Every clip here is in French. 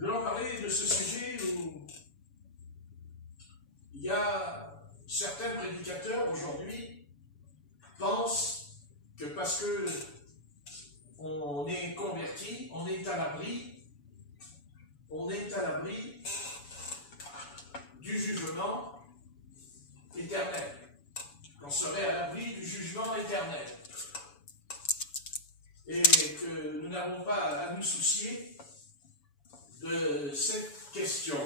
Nous allons parler de ce sujet où il y a certains prédicateurs aujourd'hui pensent que parce que on est converti, on est à l'abri du jugement éternel. On serait à l'abri du jugement éternel. Et que nous n'avons pas à nous soucier de cette question.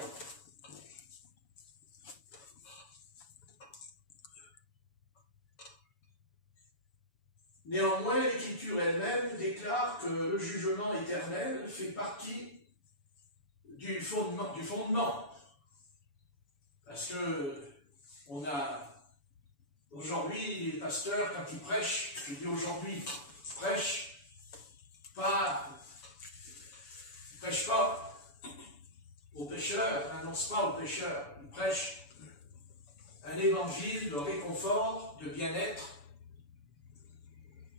Néanmoins, l'Écriture elle-même déclare que le jugement éternel fait partie du fondement. Parce que on a aujourd'hui les pasteurs, quand ils prêchent, je dis aujourd'hui, prêchent pas aux pécheurs, n'annoncent pas aux pécheurs, ils prêchent un évangile de réconfort, de bien-être.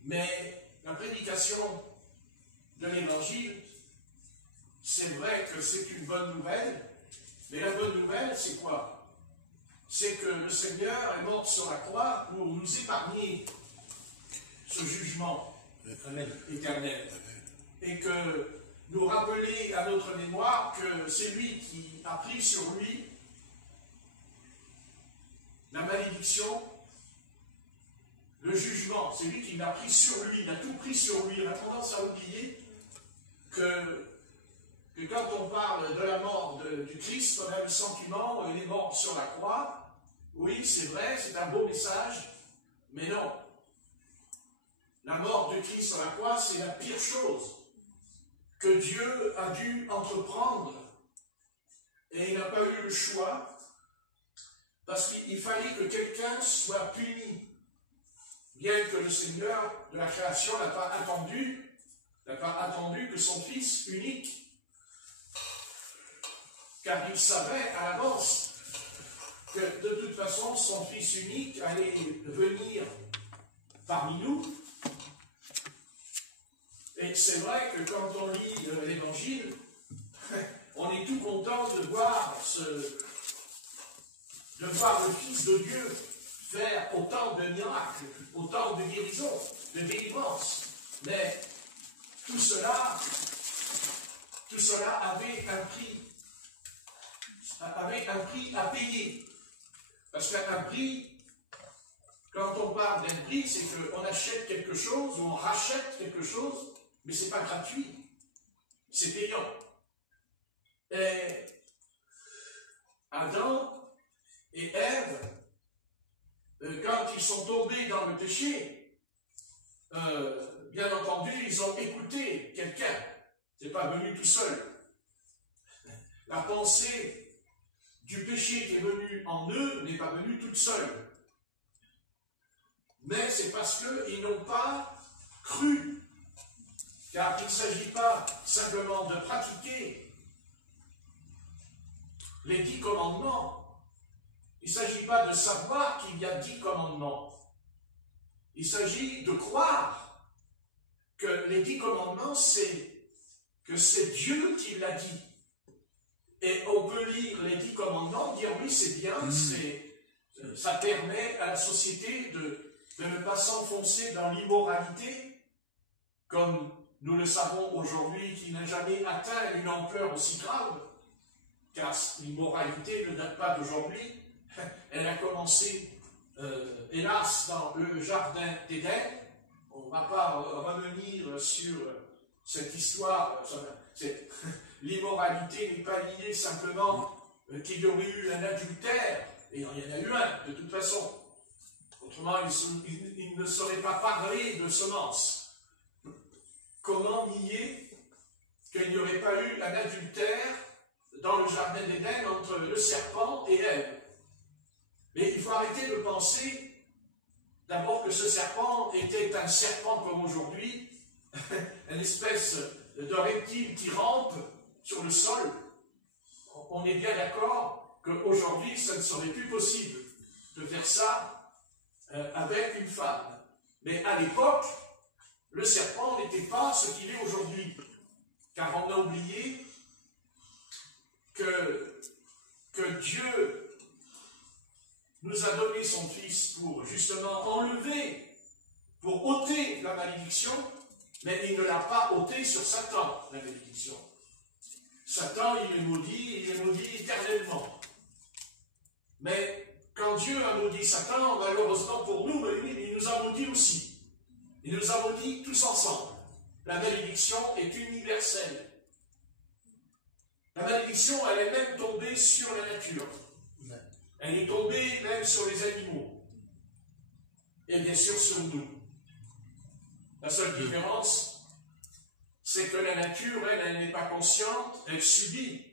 Mais la prédication de l'évangile, c'est vrai que c'est une bonne nouvelle, mais la bonne nouvelle, c'est quoi? C'est que le Seigneur est mort sur la croix pour nous épargner ce jugement éternel. Et que nous rappeler à notre mémoire que c'est lui qui a pris sur lui la malédiction, le jugement, c'est lui qui l'a pris sur lui, il a tout pris sur lui. On a tendance à oublier que quand on parle de la mort du Christ, on a le sentiment qu'il est mort sur la croix. Oui, c'est vrai, c'est un beau message, mais non. La mort de Christ sur la croix, c'est la pire chose que Dieu a dû entreprendre. Et il n'a pas eu le choix, parce qu'il fallait que quelqu'un soit puni. Bien que le Seigneur de la création n'a pas attendu que son Fils unique, car il savait à l'avance que de toute façon son Fils unique allait venir parmi nous. Et c'est vrai que quand on lit l'Évangile, on est tout content de voir le Fils de Dieu faire autant de miracles, autant de guérisons, de délivrances. Mais tout cela avait un prix à payer. Parce qu'un prix, quand on parle d'un prix, c'est qu'on achète quelque chose, ou on rachète quelque chose, mais ce n'est pas gratuit, c'est payant. Et Adam et Ève, quand ils sont tombés dans le péché, bien entendu, ils ont écouté quelqu'un. Ce n'est pas venu tout seul. La pensée du péché qui est venue en eux n'est pas venue toute seule. Mais c'est parce qu'ils n'ont pas cru. Car il ne s'agit pas simplement de pratiquer les 10 commandements. Il ne s'agit pas de savoir qu'il y a 10 commandements. Il s'agit de croire que les 10 commandements, que c'est Dieu qui l'a dit. Et on peut lire les 10 commandements, dire oui, c'est bien, ça permet à la société de ne pas s'enfoncer dans l'immoralité, comme nous le savons aujourd'hui, qui n'a jamais atteint une ampleur aussi grave, car l'immoralité ne date pas d'aujourd'hui. Elle a commencé, hélas, dans le jardin d'Éden. On ne va pas revenir sur cette histoire. L'immoralité n'est pas liée simplement qu'il y aurait eu un adultère, et il y en a eu un, de toute façon. Autrement, il ne serait pas parlé de semence. Comment nier qu'il n'y aurait pas eu un adultère dans le jardin d'Éden entre le serpent et Ève? Mais il faut arrêter de penser d'abord que ce serpent était un serpent comme aujourd'hui, une espèce de reptile qui rampe sur le sol. On est bien d'accord qu'aujourd'hui, ça ne serait plus possible de faire ça avec une femme. Mais à l'époque, le serpent n'était pas ce qu'il est aujourd'hui. Car on a oublié que Dieu nous a donné son Fils pour justement enlever, pour ôter la malédiction, mais il ne l'a pas ôté sur Satan, la malédiction. Satan, il est maudit éternellement. Mais quand Dieu a maudit Satan, malheureusement pour nous, il nous a maudit aussi. Il nous a maudits tous ensemble. La malédiction est universelle. La malédiction, elle est même tombée sur la nature. Elle est tombée même sur les animaux. Et bien sûr sur nous. La seule différence, c'est que la nature, elle n'est pas consciente, elle subit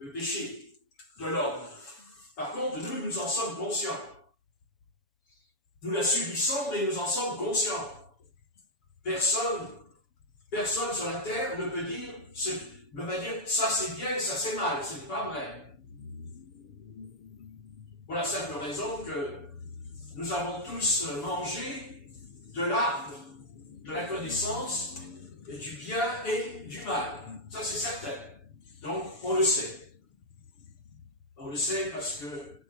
le péché de l'homme. Par contre, nous en sommes conscients. Nous la subissons, mais nous en sommes conscients. Personne sur la terre ne peut dire, ça c'est bien et ça c'est mal, ce n'est pas vrai. Pour la simple raison que nous avons tous mangé de l'arbre de la connaissance et du bien et du mal. Ça c'est certain. Donc on le sait. On le sait parce que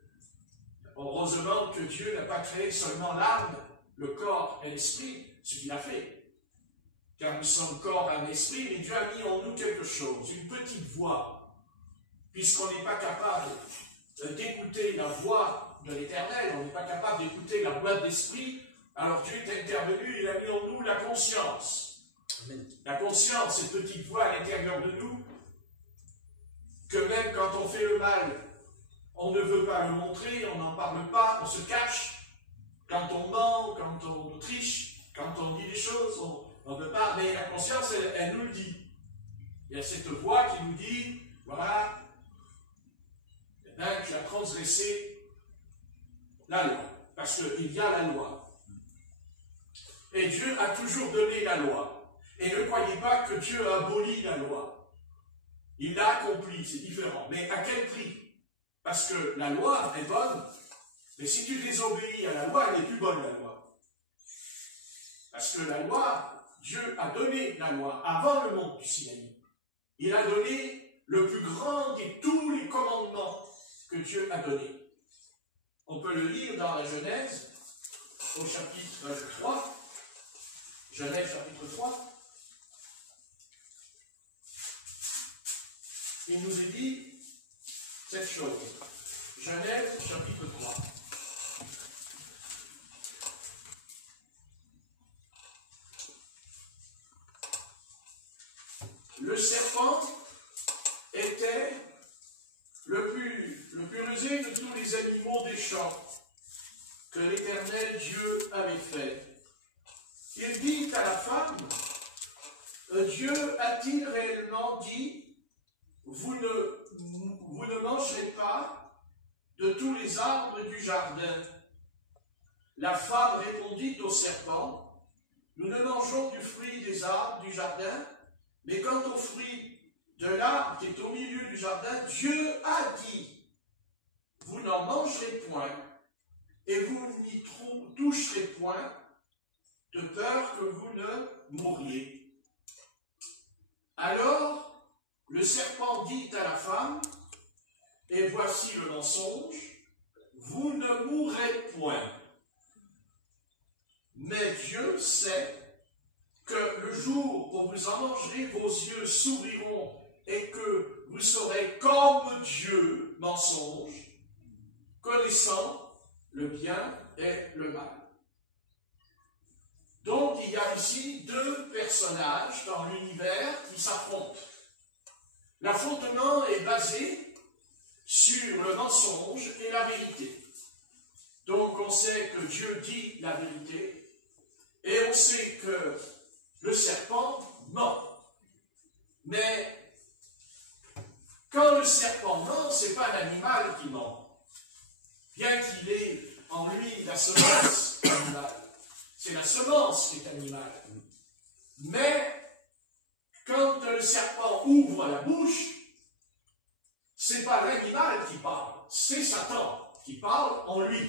heureusement que Dieu n'a pas créé seulement l'âme, le corps et l'esprit, ce qu'il a fait. Car nous sommes corps, âme, esprit, mais Dieu a mis en nous quelque chose, une petite voix. Puisqu'on n'est pas capable d'écouter la voix de l'Éternel, on n'est pas capable d'écouter la voix de l'esprit, alors Dieu est intervenu, il a mis en nous la conscience. Amen. La conscience, cette petite voix à l'intérieur de nous, que même quand on fait le mal, on ne veut pas le montrer, on n'en parle pas, on se cache. Quand on ment, quand on triche, quand on dit des choses, on ne peut pas, mais la conscience, elle nous le dit. Il y a cette voix qui nous dit, voilà, tu as transgressé la loi, parce qu'il y a la loi. Et Dieu a toujours donné la loi. Et ne croyez pas que Dieu a aboli la loi. Il l'a accomplie, c'est différent. Mais à quel prix? Parce que la loi est bonne, mais si tu désobéis à la loi, elle n'est plus bonne, la loi. Parce que la loi, Dieu a donné la loi avant le monde du Sinaï. Il a donné le plus grand de tous les commandements que Dieu a donnés. On peut le lire dans la Genèse, au chapitre 3. Genèse chapitre 3. Il nous est dit cette chose. Genèse chapitre 3. Le serpent était le plus rusé de tous les animaux des champs que l'Éternel Dieu avait fait. Il dit à la femme, Dieu a-t-il réellement dit, vous ne mangerez pas de tous les arbres du jardin? La femme répondit au serpent, nous ne mangeons du fruit des arbres du jardin, mais quant au fruit de l'arbre qui est au milieu du jardin, Dieu a dit, vous n'en mangerez point, et vous n'y toucherez point, de peur que vous ne mouriez. Alors, le serpent dit à la femme, et voici le mensonge, vous ne mourrez point. Mais Dieu sait que le jour où vous en mangerez, vos yeux s'ouvriront et que vous serez comme Dieu, mensonge, connaissant le bien et le mal. Donc, il y a ici deux personnages dans l'univers qui s'affrontent. L'affrontement est basé sur le mensonge et la vérité. Donc, on sait que Dieu dit la vérité et on sait que le serpent ment. Mais quand le serpent ment, ce n'est pas l'animal qui ment. Bien qu'il ait en lui la semence animale. C'est la semence qui est animale. Mais quand le serpent ouvre la bouche, ce n'est pas l'animal qui parle, c'est Satan qui parle en lui.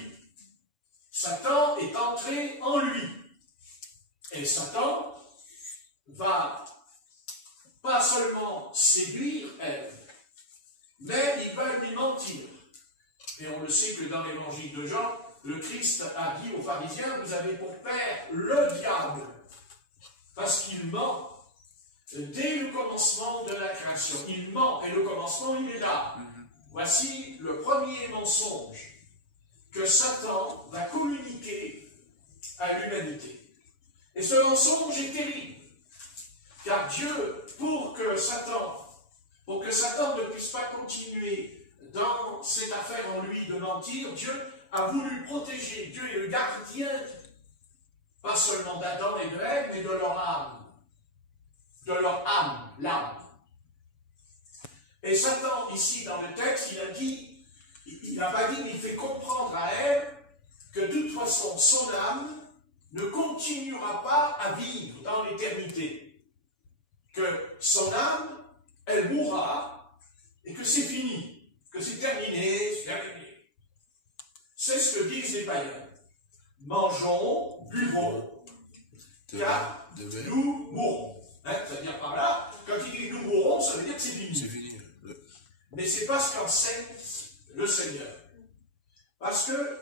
Satan est entré en lui. Et Satan va pas seulement séduire Ève, Et on le sait que dans l'évangile de Jean, le Christ a dit aux pharisiens, vous avez pour père le diable, parce qu'il ment dès le commencement de la création. Il ment, et le commencement, il est là. Voici le premier mensonge que Satan va communiquer à l'humanité. Et ce mensonge est terrible, car Dieu, pour que Satan ne puisse pas continuer dans cette affaire en lui de mentir, Dieu a voulu protéger. Dieu est le gardien, pas seulement d'Adam et de Ève, mais de leur âme. De leur âme, l'âme. Et Satan, ici dans le texte, il n'a pas dit, mais il fait comprendre à Ève que de toute façon, son âme ne continuera pas à vivre dans l'éternité. Que son âme, elle mourra, et que c'est fini, que c'est terminé, c'est terminé. C'est ce que disent les païens. Mangeons, buvons, car nous mourrons. C'est-à-dire par là, quand il dit nous mourrons, ça veut dire que c'est fini. C'est fini. Mais c'est pas ce qu'enseigne le Seigneur. Parce que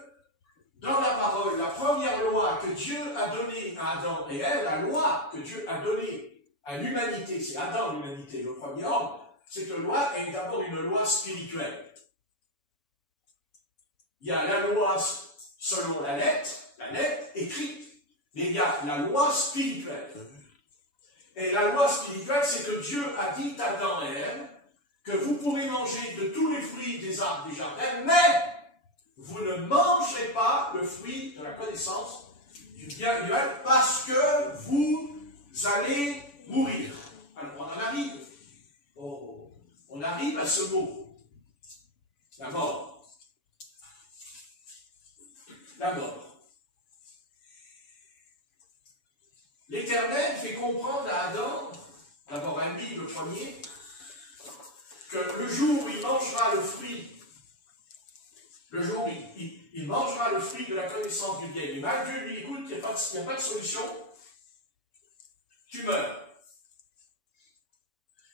dans la parole, la première loi que Dieu a donnée à Adam et Ève, la loi que Dieu a donnée à l'humanité, c'est Adam l'humanité, le premier homme, cette loi est d'abord une loi spirituelle. Il y a la loi selon la lettre écrite, mais il y a la loi spirituelle. Et la loi spirituelle, c'est que Dieu a dit à Adam et Ève que vous pourrez manger de tous les fruits des arbres du jardin, mais vous ne mangerez pas le fruit de la connaissance du bien et du mal parce que vous allez mourir. Alors on en arrive. On arrive à ce mot. La mort. La mort. L'Éternel fait comprendre à Adam, d'abord un livre, le premier, que le jour où il mangera le fruit, le jour où il mangera le fruit de la connaissance du bien et du mal, Dieu lui écoute, il n'y a pas de solution, tu meurs.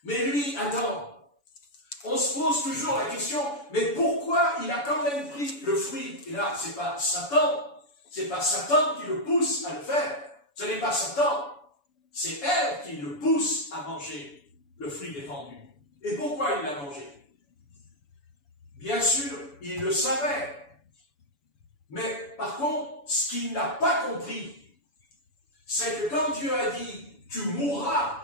Mais lui, Adam, on se pose toujours la question, mais pourquoi il a quand même pris le fruit? Et là, c'est pas Satan qui le pousse à le faire. Ce n'est pas Satan, c'est Ève qui le pousse à manger le fruit défendu. Et pourquoi il l'a mangé? Bien sûr, il le savait. Mais par contre, ce qu'il n'a pas compris, c'est que quand Dieu a dit « tu mourras »,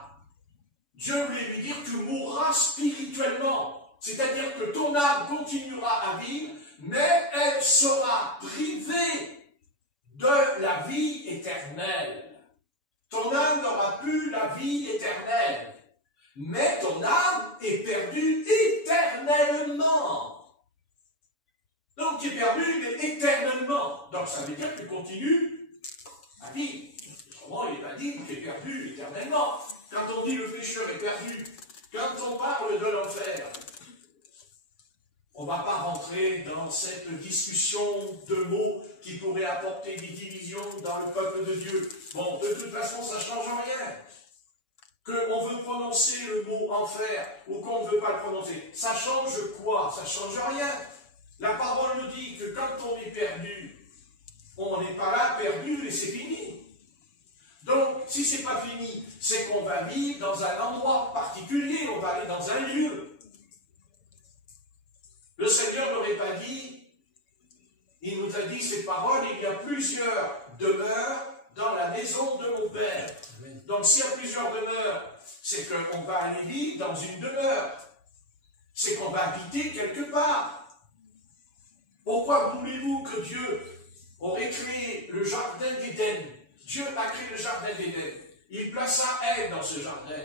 Dieu voulait lui dire « tu mourras spirituellement ». C'est-à-dire que ton âme continuera à vivre, mais elle sera privée de la vie éternelle. Ton âme n'aura plus la vie éternelle, mais ton âme est perdue éternellement. Donc tu es perdu, mais éternellement. Donc ça veut dire que tu continues à vivre. Autrement, il n'est pas dit que tu es perdu éternellement. Quand on dit le pécheur est perdu, quand on parle de l'enfer, on ne va pas rentrer dans cette discussion de mots qui pourrait apporter des divisions dans le peuple de Dieu. Bon, de toute façon, ça ne change rien. Qu'on veut prononcer le mot enfer ou qu'on ne veut pas le prononcer, ça change quoi? Ça ne change rien. La parole nous dit que quand on est perdu, on n'est pas là perdu et c'est fini. Donc, si ce n'est pas fini, c'est qu'on va vivre dans un endroit particulier, on va aller dans un lieu. Le Seigneur n'aurait pas dit, il nous a dit ces paroles, il y a plusieurs demeures dans la maison de mon Père. Amen. Donc s'il y a plusieurs demeures, c'est qu'on va aller vivre dans une demeure. C'est qu'on va habiter quelque part. Pourquoi voulez-vous que Dieu aurait créé le jardin d'Éden? Dieu a créé le jardin d'Éden. Il plaça Ève dans ce jardin.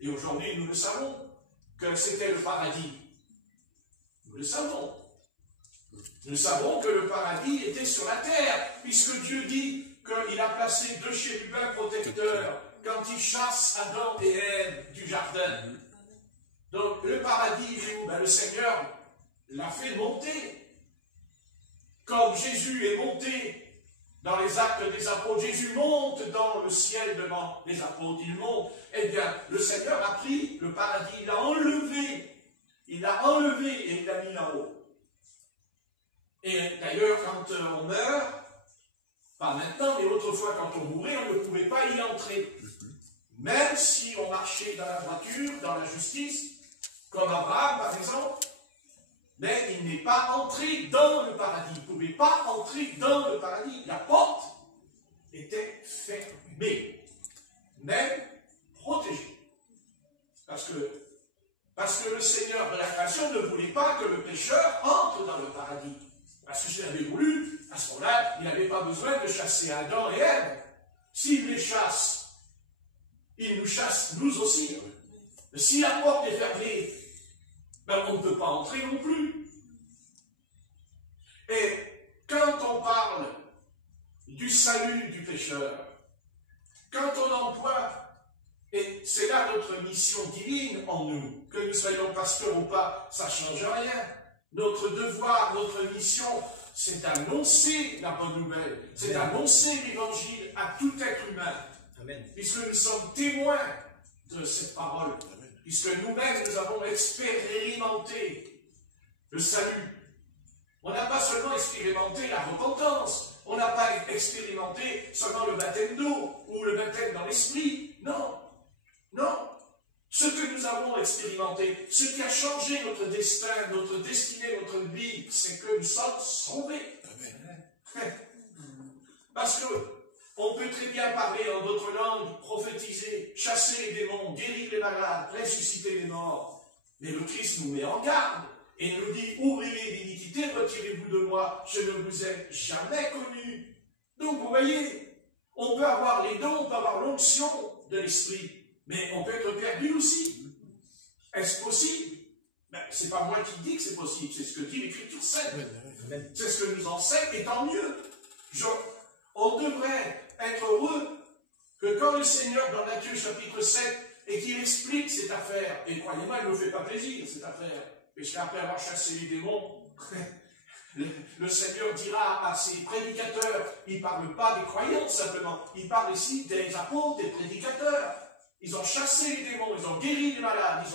Et aujourd'hui, nous le savons, que c'était le paradis. Nous le savons. Nous savons que le paradis était sur la terre, puisque Dieu dit qu'il a placé 2 chérubins protecteurs quand il chasse Adam et Ève du jardin. Donc le paradis est où? Le Seigneur l'a fait monter. Comme Jésus est monté dans les actes des apôtres, Jésus monte dans le ciel devant les apôtres, il monte. Eh bien, le Seigneur a pris le paradis, il l'a enlevé et il l'a mis là-haut. Et d'ailleurs, quand on meurt, pas maintenant, mais autrefois, quand on mourait, on ne pouvait pas y entrer. Même si on marchait dans la voiture, dans la justice, comme Abraham, par exemple, mais il n'est pas entré dans le paradis. Il ne pouvait pas entrer dans le paradis. La porte était fermée, même protégée. Parce que le Seigneur de la création ne voulait pas que le pécheur entre dans le paradis. Parce que s'il avait voulu, à ce moment-là, il n'avait pas besoin de chasser Adam et Ève. S'il les chasse, il nous chasse nous aussi. Si la porte est fermée, ben on ne peut pas entrer non plus. Et quand on parle du salut du pécheur, quand on emploie, et c'est là notre mission divine en nous, que nous soyons pasteurs ou pas, ça ne change rien. Notre devoir, notre mission, c'est d'annoncer la bonne nouvelle, c'est d'annoncer l'évangile à tout être humain. Amen. Puisque nous sommes témoins de cette parole, amen. Puisque nous-mêmes, nous avons expérimenté le salut. On n'a pas seulement expérimenté la repentance, on n'a pas expérimenté seulement le baptême d'eau ou le baptême dans l'esprit. Non, non. Ce que nous avons expérimenté, ce qui a changé notre destin, notre destinée, notre vie, c'est que nous sommes sauvés. Amen. Parce que on peut très bien parler en d'autres langues, prophétiser, chasser les démons, guérir les malades, ressusciter les morts. Mais le Christ nous met en garde et nous dit, ouvriers d'iniquité, retirez-vous de moi, je ne vous ai jamais connu. Donc vous voyez, on peut avoir les dons, on peut avoir l'onction de l'esprit, mais on peut être perdu aussi. Est-ce possible? Ben, c'est pas moi qui dis que c'est possible, c'est ce que dit l'Écriture sainte. C'est ce que nous enseigne, et tant mieux. On devrait être heureux que quand le Seigneur, dans Matthieu chapitre 7, et qu'il explique cette affaire, et croyez-moi, il ne me fait pas plaisir, cette affaire, puisqu'après avoir chassé les démons, le Seigneur dira à ses prédicateurs, il ne parle pas des croyants simplement, il parle ici des apôtres, des prédicateurs. Ils ont chassé les démons, ils ont guéri les malades,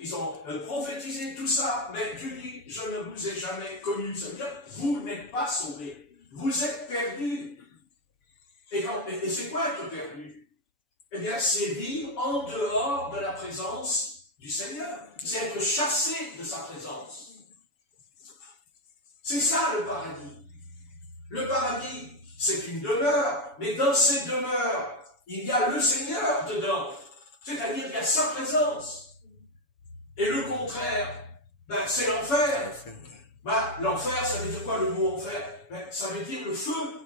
ils ont prophétisé tout ça, mais Dieu dit, je ne vous ai jamais connu. Ça veut dire, vous n'êtes pas sauvés, vous êtes perdus. Et c'est quoi être perdu? Eh bien, c'est vivre en dehors de la présence du Seigneur. C'est être chassé de sa présence. C'est ça le paradis. Le paradis, c'est une demeure, mais dans cette demeure, il y a le Seigneur dedans. C'est-à-dire qu'il y a sa présence. Et le contraire, ben, c'est l'enfer. Ben, l'enfer, ça veut dire quoi le mot enfer? Ben, ça veut dire le feu.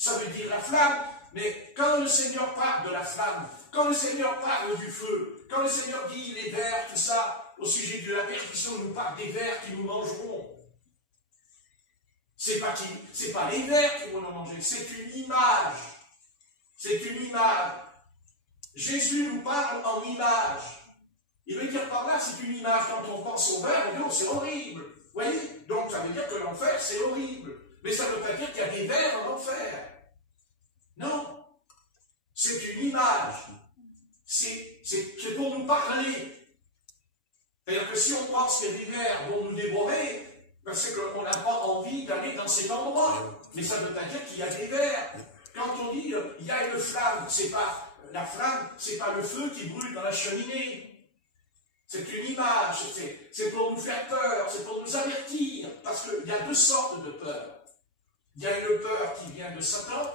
Ça veut dire la flamme, mais quand le Seigneur parle de la flamme, quand le Seigneur parle du feu, quand le Seigneur dit les vers, tout ça, au sujet de la perdition, il nous parle des vers qui nous mangeront. C'est pas les vers qui vont nous manger, c'est une image. C'est une image. Jésus nous parle en image. Il veut dire par là, c'est une image. Quand on pense au vers, on dit, oh, c'est horrible. Vous voyez? Donc ça veut dire que l'enfer, c'est horrible. Mais ça ne veut pas dire qu'il y a des vers en enfer. Non. C'est une image. C'est pour nous parler. C'est-à-dire que si on pense que les vers vont nous dévorer, ben c'est qu'on n'a pas envie d'aller dans cet endroit. Mais ça ne veut pas dire qu'il y a des vers. Quand on dit il y a une flamme, c'est pas la flamme, c'est pas le feu qui brûle dans la cheminée. C'est une image, c'est pour nous faire peur, c'est pour nous avertir. Parce qu'il y a deux sortes de peur. Il y a une peur qui vient de Satan,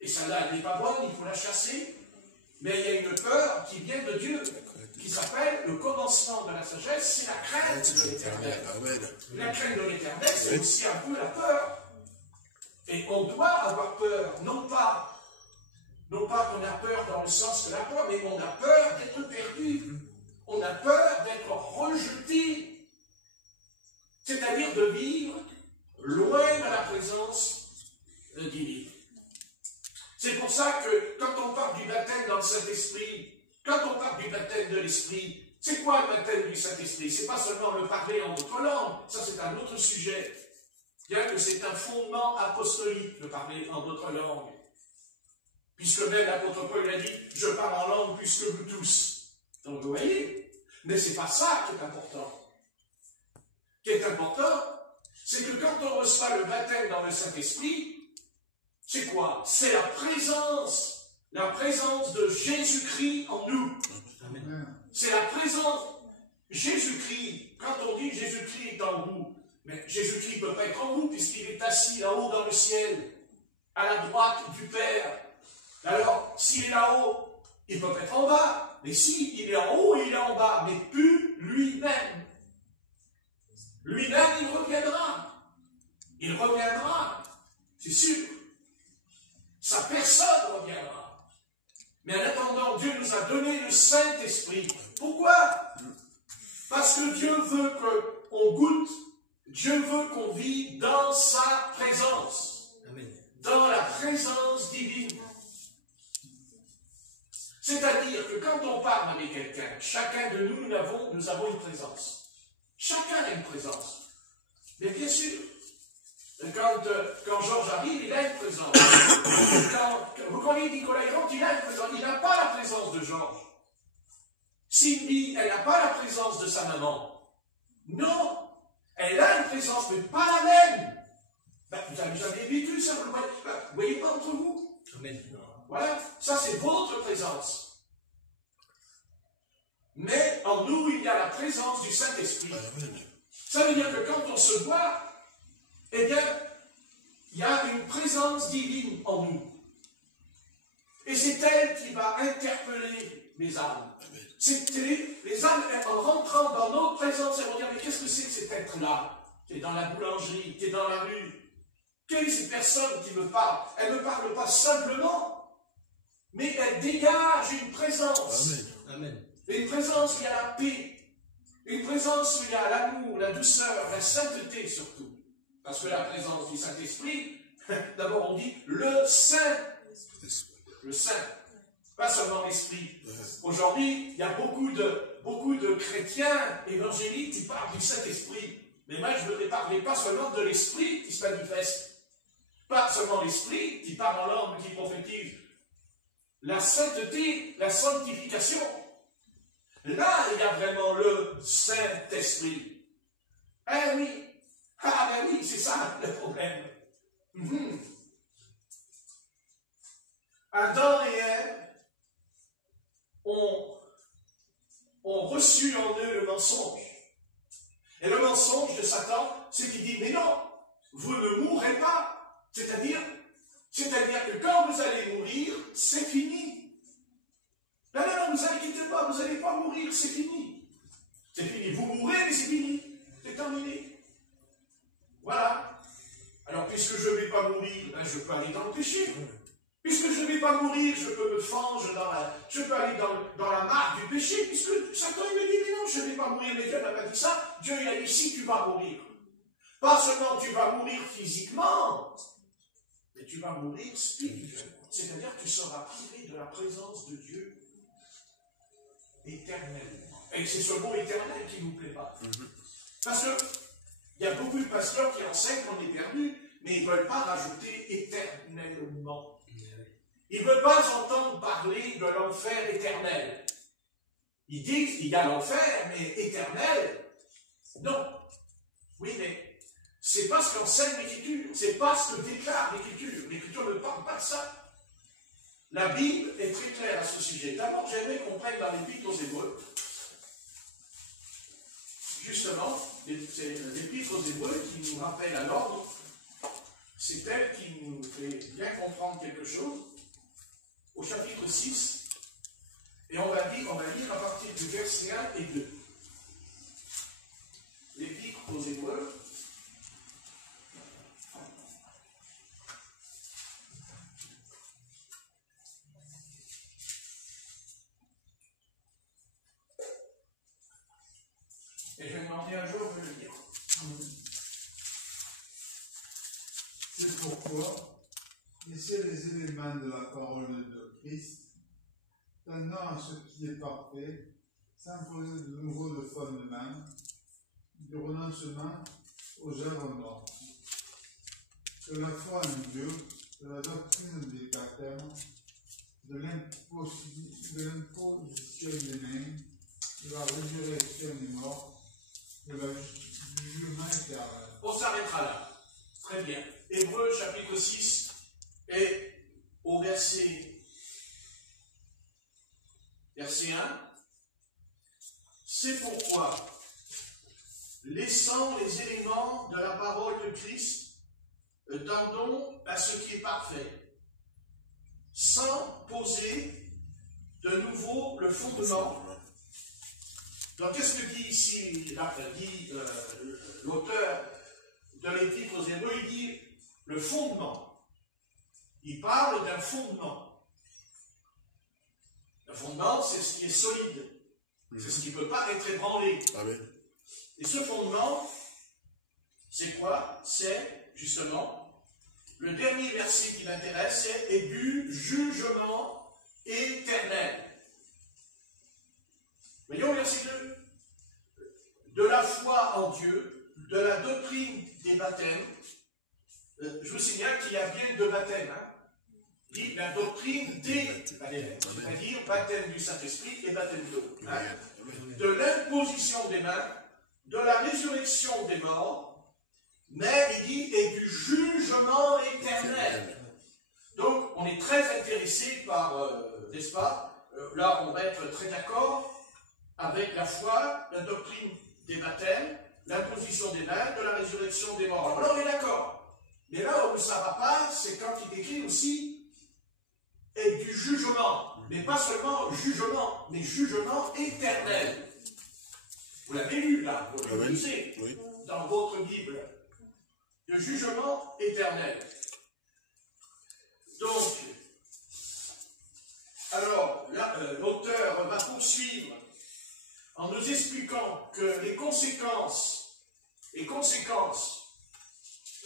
et celle-là, elle n'est pas bonne, il faut la chasser. Mais il y a une peur qui vient de Dieu, qui s'appelle le commencement de la sagesse, c'est la crainte de l'Éternel. La crainte de l'Éternel, c'est aussi un peu la peur. Et on doit avoir peur, non pas qu'on a peur dans le sens de la peur, mais on a peur d'être perdu. On a peur d'être rejeté. C'est-à-dire de vivre loin de la présence divine. C'est pour ça que quand on parle du baptême dans le Saint-Esprit, quand on parle du baptême de l'Esprit, c'est quoi le baptême du Saint-Esprit? C'est pas seulement le parler en d'autres langues, ça c'est un autre sujet. Bien que c'est un fondement apostolique de parler en d'autres langues. Puisque même l'apôtre Paul a dit, je parle en langue plus que vous tous. Donc vous voyez, mais c'est pas ça qui est important. Ce qui est important, c'est que quand on reçoit le baptême dans le Saint-Esprit, c'est quoi? C'est la présence de Jésus-Christ en nous. C'est la présence. Jésus-Christ, quand on dit Jésus-Christ est en vous, mais Jésus-Christ ne peut pas être en vous puisqu'il est assis là-haut dans le ciel, à la droite du Père. Alors, s'il est là-haut, il peut être en bas. Mais si, il est en haut et il est en bas, mais plus lui-même. Lui-même, il reviendra. Il reviendra, c'est sûr. Sa personne reviendra. Mais en attendant, Dieu nous a donné le Saint-Esprit. Pourquoi? Parce que Dieu veut qu'on goûte, Dieu veut qu'on vive dans sa présence. Amen. Dans la présence divine. C'est-à-dire que quand on parle avec quelqu'un, chacun de nous, nous avons une présence. Chacun a une présence. Mais bien sûr, quand Georges arrive, il a une présence. Vous connaissez Nicolas Hirant, il a une présence. Il n'a pas la présence de Georges. Cindy, elle n'a pas la présence de sa maman. Non, elle a une présence, mais pas la même. Vous n'avez jamais vécu ça, vous ne voyez pas entre vous. Amen. Voilà, ça c'est votre présence. Mais en nous, il y a la présence du Saint-Esprit. Ça veut dire que quand on se voit, eh bien, il y a une présence divine en nous. Et c'est elle qui va interpeller les âmes. Les âmes, en rentrant dans notre présence, elles vont dire, mais qu'est-ce que c'est que cet être-là qui est dans la boulangerie, qui est dans la rue? Quelle est cette personne qui me parle? Elle ne me parle pas simplement, mais elle dégage une présence. Amen. Une présence où il y a la paix. Une présence où il y a l'amour, la douceur, la sainteté surtout. Parce que la présence du Saint-Esprit, d'abord on dit le Saint. Le Saint. Pas seulement l'Esprit. Aujourd'hui, il y a beaucoup de chrétiens évangéliques qui parlent du Saint-Esprit. Mais moi, je ne voudrais parler pas seulement de l'Esprit qui se manifeste. Pas seulement l'Esprit qui parle en langue, qui prophétise. La sainteté, la sanctification. Là, il y a vraiment le Saint-Esprit. Eh oui. Ah ben oui, c'est ça le problème. Adam et Ève ont reçu en eux le mensonge. Et le mensonge de Satan, c'est qu'il dit, mais non, vous ne mourrez pas. C'est-à-dire que quand vous allez mourir, c'est fini. Non, non, non, vous inquiétez pas, vous n'allez pas mourir, c'est fini. C'est fini. Vous mourrez, mais c'est fini. C'est terminé. Voilà. Alors, puisque je ne vais pas mourir, ben, je peux aller dans le péché. Puisque je ne vais pas mourir, je peux me fendre je peux aller dans la marque du péché, puisque Satan il me dit, mais non, je ne vais pas mourir, mais Dieu n'a pas dit ça. Dieu il a dit, si tu vas mourir. Pas seulement tu vas mourir physiquement, mais tu vas mourir spirituellement. C'est-à-dire que tu seras privé de la présence de Dieu éternellement. Et c'est ce mot éternel qui ne nous plaît pas. Parce que il y a beaucoup de pasteurs qui enseignent qu'on est perdu, mais ils ne veulent pas rajouter éternellement. Ils ne veulent pas entendre parler de l'enfer éternel. Ils disent qu'il y a l'enfer, mais éternel, non. Oui, mais c'est pas ce qu'enseigne l'Écriture, c'est pas ce que déclare l'Écriture. L'Écriture ne parle pas de ça. La Bible est très claire à ce sujet. D'abord, j'aimerais qu'on prenne dans l'Épître aux Hébreux. Justement, c'est l'Épître aux Hébreux qui nous rappelle à l'ordre. C'est elle qui nous fait bien comprendre quelque chose. Au chapitre 6, et on va lire à partir du verset 1 et 2. L'Épître aux Hébreux. Et je vais demander un jour de le lire. C'est pourquoi, laissez les éléments de la parole de Christ, tendant à ce qui est parfait, sans poser de nouveaux fondements, du renoncement aux œuvres mortes. Que la foi en Dieu, de la doctrine des baptêmes, de l'imposition des mains, de la résurrection des morts, du jugement éternel. On s'arrêtera là. Très bien. Hébreux chapitre 6 et au verset 1. C'est pourquoi, laissant les éléments de la parole de Christ, tendons à ce qui est parfait, sans poser de nouveau le fondement. Donc, qu'est-ce que dit ici l'auteur de l'Épître aux Hébreux? Il dit le fondement. Il parle d'un fondement. Le fondement, c'est ce qui est solide. C'est ce qui ne peut pas être ébranlé. Amen. Et ce fondement, c'est quoi? C'est justement le dernier verset qui m'intéresse, c'est « et du jugement éternel ». Voyons verset 2. De la foi en Dieu, de la doctrine des baptêmes. Je vous signale qu'il y a bien deux baptêmes. Hein. Il dit la doctrine des baptêmes, c'est-à-dire baptême du Saint-Esprit et baptême d'eau. Hein. De l'imposition des mains, de la résurrection des morts, mais il dit et du jugement éternel. Donc on est très intéressé par, n'est-ce pas, là on va être très d'accord avec la foi, la doctrine des baptêmes, l'imposition des mains, de la résurrection des morts. Alors là, on est d'accord. Mais là où ça ne va pas, c'est quand il décrit aussi et du jugement. Mais pas seulement jugement, mais jugement éternel. Vous l'avez lu là, vous le lisez dans votre Bible. Le jugement éternel. Donc, alors, l'auteur va poursuivre en nous expliquant que les conséquences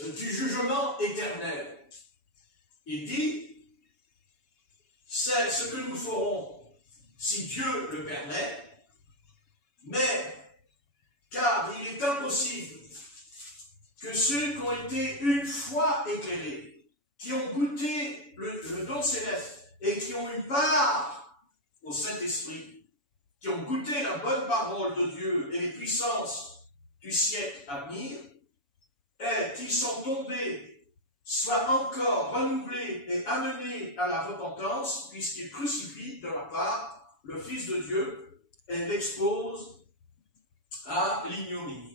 du jugement éternel, il dit, c'est ce que nous ferons si Dieu le permet, mais car il est impossible que ceux qui ont été une fois éclairés, qui ont goûté le don céleste et qui ont eu part au Saint-Esprit, qui ont goûté la bonne parole de Dieu et les puissances du siècle à venir, et qui sont tombés, soient encore renouvelés et amenés à la repentance, puisqu'ils crucifient de leur part le Fils de Dieu et l'exposent à l'ignominie.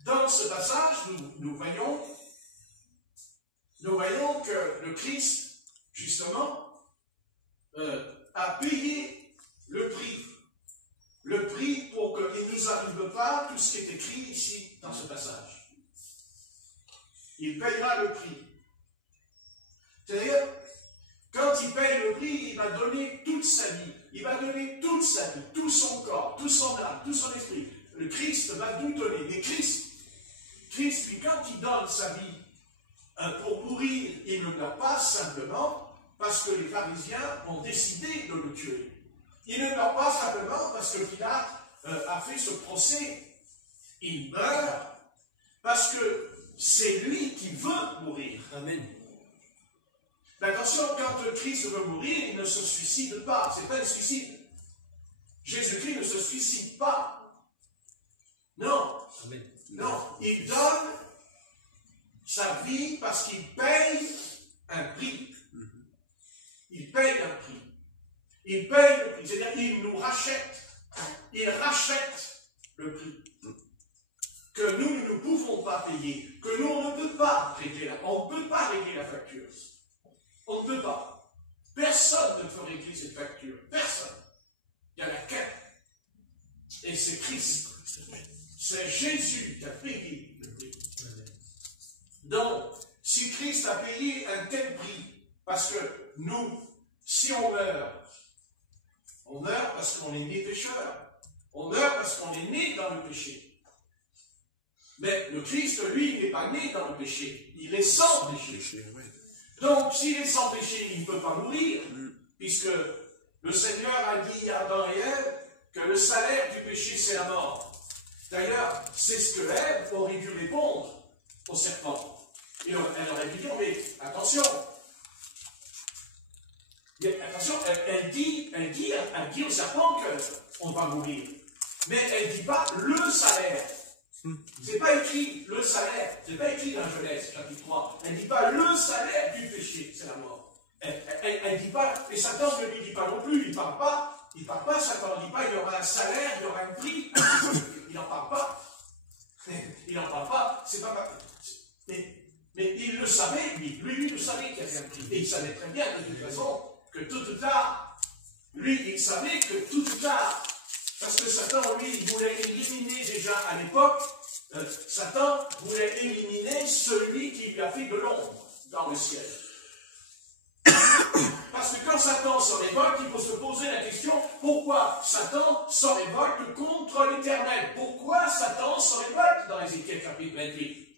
Dans ce passage, nous voyons que le Christ, justement, a payé le prix pour qu'il ne nous arrive pas tout ce qui est écrit ici dans ce passage. Il payera le prix. C'est-à-dire, quand il paye le prix, il va donner toute sa vie. Il va donner toute sa vie, tout son corps, tout son âme, tout son esprit. Le Christ va tout donner. Mais Christ, lui, quand il donne sa vie pour mourir, il ne meurt pas simplement parce que les pharisiens ont décidé de le tuer. Il ne meurt pas simplement parce que Pilate a fait ce procès. Il meurt parce que c'est lui qui veut mourir. Amen. Mais attention, quand Christ veut mourir, il ne se suicide pas. Ce n'est pas un suicide. Jésus-Christ ne se suicide pas. Non. Amen. Non. Il donne sa vie parce qu'il paye un prix. Il paye un prix. Il paye le prix, c'est-à-dire qu'il nous rachète. Il rachète le prix. Que nous ne pouvons pas payer. Que nous, on ne peut pas régler la facture. On ne peut pas. Personne ne peut régler cette facture. Personne. Il n'y en a qu'un. Et c'est Christ. C'est Jésus qui a payé le prix. Donc, si Christ a payé un tel prix, parce que nous, si on meurt parce qu'on est né pécheur. On meurt parce qu'on est né dans le péché. Mais le Christ, lui, n'est pas né dans le péché. Il est sans péché. Donc, s'il est sans péché, il ne peut pas mourir, puisque le Seigneur a dit à Adam et Ève que le salaire du péché, c'est la mort. D'ailleurs, c'est ce que Ève aurait dû répondre au serpent. Et elle aurait dû dire, mais attention, elle dit au serpent qu'on va mourir. Mais elle ne dit pas le salaire. C'est pas écrit le salaire, c'est pas écrit dans Genèse chapitre 3. Elle ne dit pas le salaire du péché, c'est la mort. Elle dit pas, et Satan ne lui dit pas non plus, il parle pas, Satan ne dit pas il y aura un salaire, il y aura un prix, il n'en parle pas. Il n'en parle pas, c'est pas. Mais il le savait, lui il le savait qu'il y avait un prix. Et il savait très bien de toute façon que tôt ou tard, lui il savait que tôt ou tard, parce que Satan, lui, il voulait éliminer déjà à l'époque, Satan voulait éliminer celui qui lui a fait de l'ombre dans le ciel. Parce que quand Satan se révolte, il faut se poser la question, pourquoi Satan se révolte contre l'Éternel? Pourquoi Satan se révolte dans Ézéchiel chapitre 28?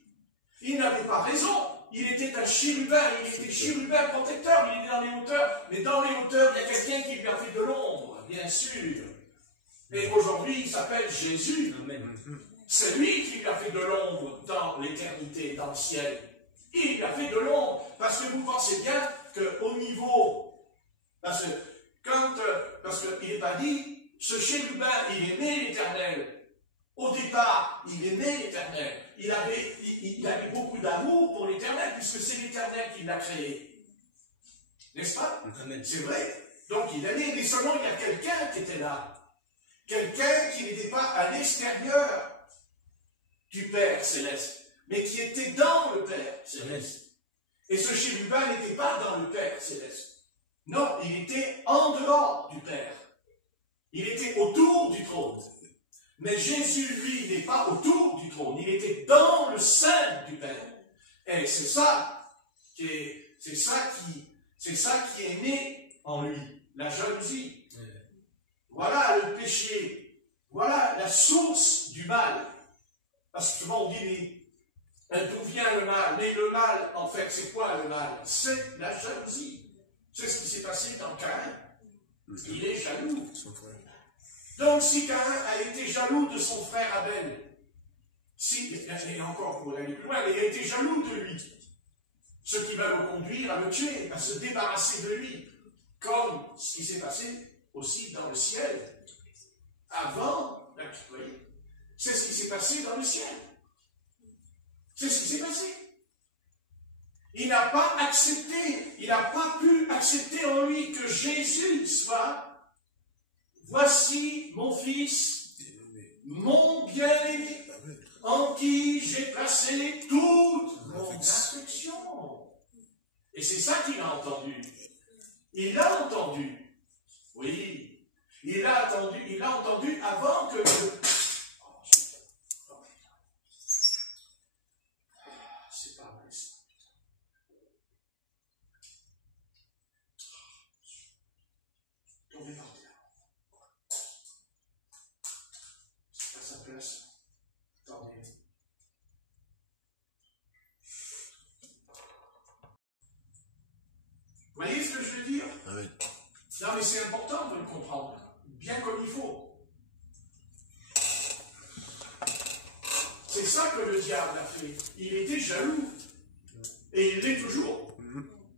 Il n'avait pas raison. Il était un chérubin, il était chérubin protecteur, il était dans les hauteurs. Mais dans les hauteurs, il y a quelqu'un qui lui a fait de l'ombre, bien sûr. Et aujourd'hui, il s'appelle Jésus. C'est lui qui lui a fait de l'ombre dans l'éternité, dans le ciel. Il lui a fait de l'ombre. Parce que vous pensez bien qu'au niveau... Parce qu'il n'est pas dit, ce chérubin, il aimait l'Éternel. Au départ, il aimait l'Éternel. Il avait beaucoup d'amour pour l'Éternel, puisque c'est l'Éternel qui l'a créé. N'est-ce pas? C'est vrai. Donc il aimait, mais seulement il y a quelqu'un qui était là. Quelqu'un qui n'était pas à l'extérieur du Père céleste, mais qui était dans le Père céleste. Et ce chérubin n'était pas dans le Père céleste. Non, il était en dehors du Père. Il était autour du trône. Mais Jésus, lui, n'est pas autour du trône. Il était dans le sein du Père. Et c'est ça qui est né en lui, la jalousie. Voilà le péché. Voilà la source du mal. Parce que souvent on dit, d'où vient le mal? Mais le mal, en fait, c'est quoi le mal? C'est la jalousie. C'est ce qui s'est passé dans Caïn. Il est jaloux. Donc si Caïn a été jaloux de son frère Abel, et encore pour aller plus loin, il a été jaloux de lui, ce qui va le conduire à le tuer, à se débarrasser de lui, comme ce qui s'est passé aussi dans le ciel. Avant, là, vous voyez, c'est ce qui s'est passé dans le ciel. C'est ce qui s'est passé. Il n'a pas accepté, il n'a pas pu accepter en lui que Jésus soit « Voici mon fils, mon bien-aimé, en qui j'ai placé toute mon affection. » Et c'est ça qu'il a entendu. Il l'a entendu. Oui. Il l'a entendu avant que... C'est pas vrai ça. Tombez par terre. C'est pas sa place. Attendez. Vous voyez ce que je veux dire? Oui. Non, mais c'est important de le comprendre. Bien comme il faut. C'est ça que le diable a fait. Il était jaloux. Et il l'est toujours.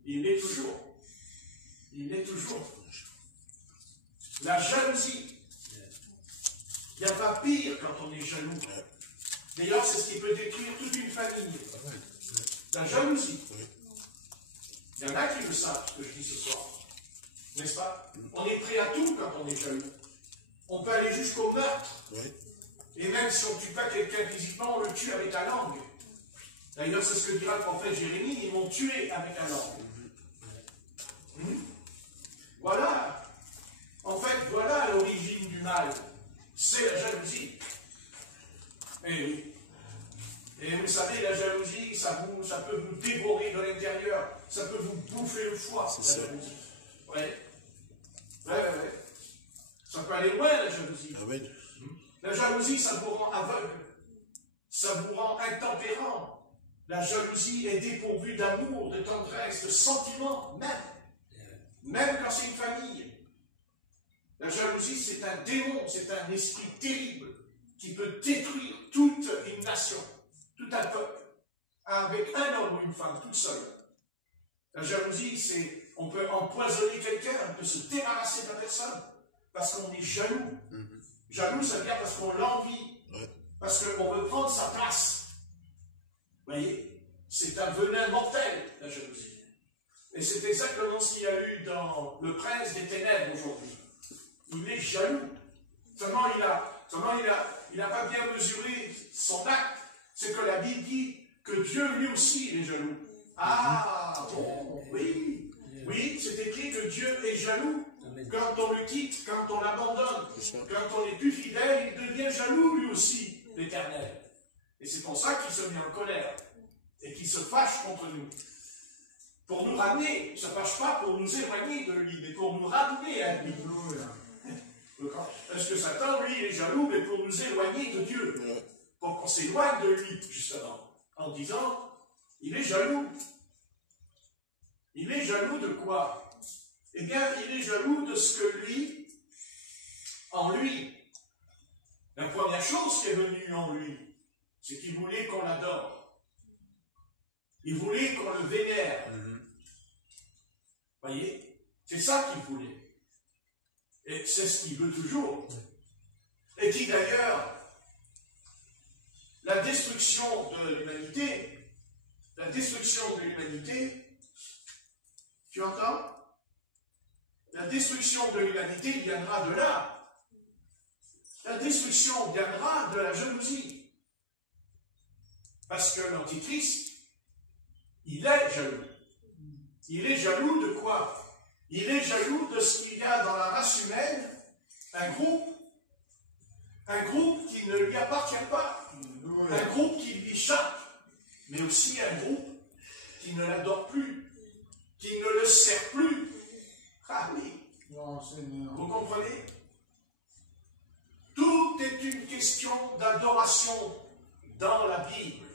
Il l'est toujours. Il l'est toujours. La jalousie. Il n'y a pas pire quand on est jaloux. D'ailleurs, c'est ce qui peut détruire toute une famille. La jalousie. Il y en a qui le savent, ce que je dis ce soir. N'est-ce pas? On est prêt à tout quand on est jaloux. On peut aller jusqu'au meurtre. Et même si on ne tue pas quelqu'un physiquement, on le tue avec la langue. D'ailleurs, c'est ce que dira le prophète Jérémie, ils m'ont tué avec la langue. Voilà. En fait, voilà l'origine du mal. C'est la jalousie. Eh oui. Et vous savez, la jalousie, ça peut vous dévorer de l'intérieur. Ça peut vous bouffer le foie, la jalousie. Ouais. Ça peut aller loin, la jalousie. Ah oui. La jalousie, ça vous rend aveugle. Ça vous rend intempérant. La jalousie est dépourvue d'amour, de tendresse, de sentiments, même quand c'est une famille. La jalousie, c'est un démon, c'est un esprit terrible qui peut détruire toute une nation, tout un peuple, avec un homme ou une femme, toute seule. La jalousie, c'est, on peut empoisonner quelqu'un, on peut se débarrasser de la personne, parce qu'on est jaloux. Jaloux, ça veut dire parce qu'on l'envie, Parce qu'on veut prendre sa place. Vous voyez? C'est un venin mortel, la jalousie. Et c'est exactement ce qu'il y a eu dans le prince des ténèbres aujourd'hui. Il est jaloux. Seulement il n'a pas bien mesuré son acte. C'est que la Bible dit que Dieu lui aussi il est jaloux. Ah, bon, oui. Oui, c'est écrit que Dieu est jaloux. Quand on le quitte, quand on l'abandonne, quand on n'est plus fidèle, il devient jaloux lui aussi, l'Éternel. Et c'est pour ça qu'il se met en colère et qu'il se fâche contre nous. Pour nous ramener, il ne se fâche pas pour nous éloigner de lui, mais pour nous ramener à lui. Parce que Satan, lui, il est jaloux, mais pour nous éloigner de Dieu. Pour qu'on s'éloigne de lui, justement. En disant, il est jaloux. Il est jaloux de quoi? Eh bien, il est jaloux de ce que lui, en lui, la première chose qui est venue en lui, c'est qu'il voulait qu'on l'adore. Il voulait qu'on le vénère. Voyez? C'est ça qu'il voulait. Et c'est ce qu'il veut toujours. Et qui d'ailleurs, la destruction de l'humanité, tu entends? La destruction de l'humanité viendra de là. La destruction viendra de la jalousie. Parce que l'Antichrist, il est jaloux. Il est jaloux de quoi? Il est jaloux de ce qu'il y a dans la race humaine, un groupe qui ne lui appartient pas, un groupe qui lui échappe, mais aussi un groupe qui ne l'adore plus, qui ne le sert plus. Ah oui, vous comprenez? Tout est une question d'adoration dans la Bible.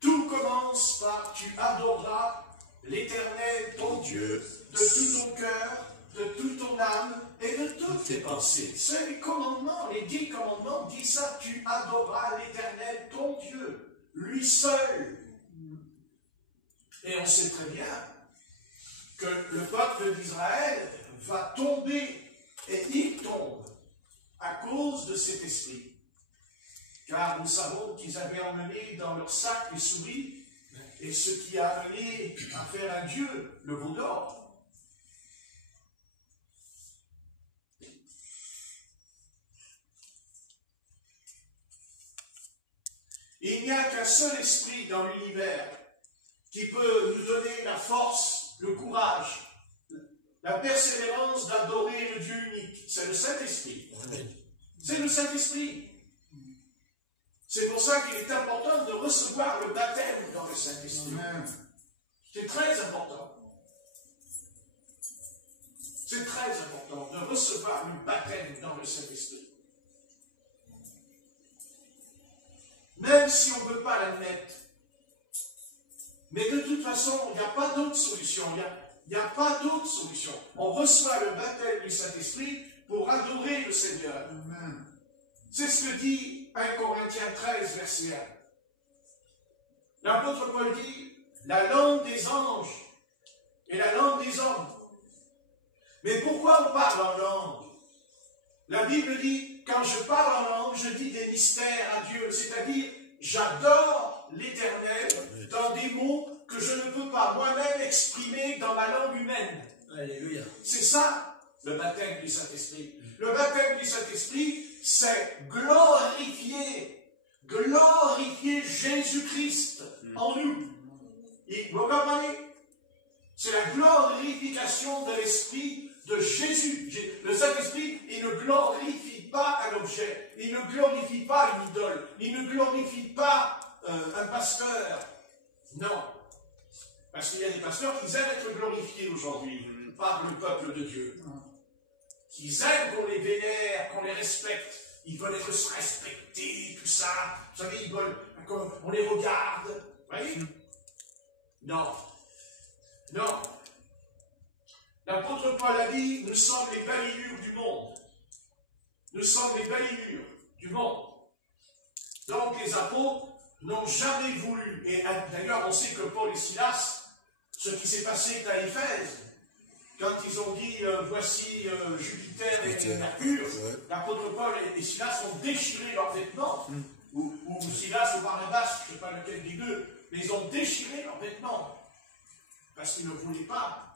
Tout commence par « tu adoreras l'Éternel, ton Dieu, de tout ton cœur, de toute ton âme et de toutes tes pensées. » C'est les commandements, les 10 commandements disent ça, « tu adoreras l'Éternel, ton Dieu, lui seul. » Et on sait très bien que le peuple d'Israël va tomber, et il tombe, à cause de cet esprit. Car nous savons qu'ils avaient emmené dans leur sac les souris, et ce qui a amené à faire un dieu, le veau d'or. Il n'y a qu'un seul esprit dans l'univers qui peut nous donner la force, le courage, la persévérance d'adorer le Dieu unique. C'est le Saint-Esprit. C'est le Saint-Esprit. C'est pour ça qu'il est important de recevoir le baptême dans le Saint-Esprit. C'est très important. C'est très important de recevoir le baptême dans le Saint-Esprit. Même si on ne veut pas l'admettre. Mais de toute façon, il n'y a pas d'autre solution. Il n'y a pas d'autre solution. On reçoit le baptême du Saint-Esprit pour adorer le Seigneur. C'est ce que dit 1 Corinthiens 13, verset 1. L'apôtre Paul dit, la langue des anges et la langue des hommes. Mais pourquoi on parle en langue? La Bible dit, quand je parle en langue, je dis des mystères à Dieu. C'est-à-dire, j'adore l'Éternel dans des mots que je ne peux pas moi-même exprimer dans ma langue humaine. Alléluia. C'est ça, le baptême du Saint-Esprit. Le baptême du Saint-Esprit, c'est glorifier Jésus-Christ en nous. Vous comprenez? C'est la glorification de l'Esprit de Jésus. Le Saint-Esprit, il ne glorifie pas un objet, il ne glorifie pas une idole, il ne glorifie pas un pasteur. Non. Parce qu'il y a des pasteurs qui aiment être glorifiés aujourd'hui par le peuple de Dieu. Ils aiment qu'on les vénère, qu'on les respecte. Ils veulent être respectés, tout ça. Vous savez, ils veulent qu'on les regarde. Vous voyez? Non. Non. L'apôtre Paul a dit, nous sommes les balayures du monde. Nous sommes les balayures du monde. Donc les apôtres n'ont jamais voulu, et d'ailleurs on sait que Paul et Silas, ce qui s'est passé à Éphèse, quand ils ont dit voici Jupiter et Mercure, l'apôtre Paul et Silas ont déchiré leurs vêtements, ou ils ont déchiré leurs vêtements, parce qu'ils ne voulaient pas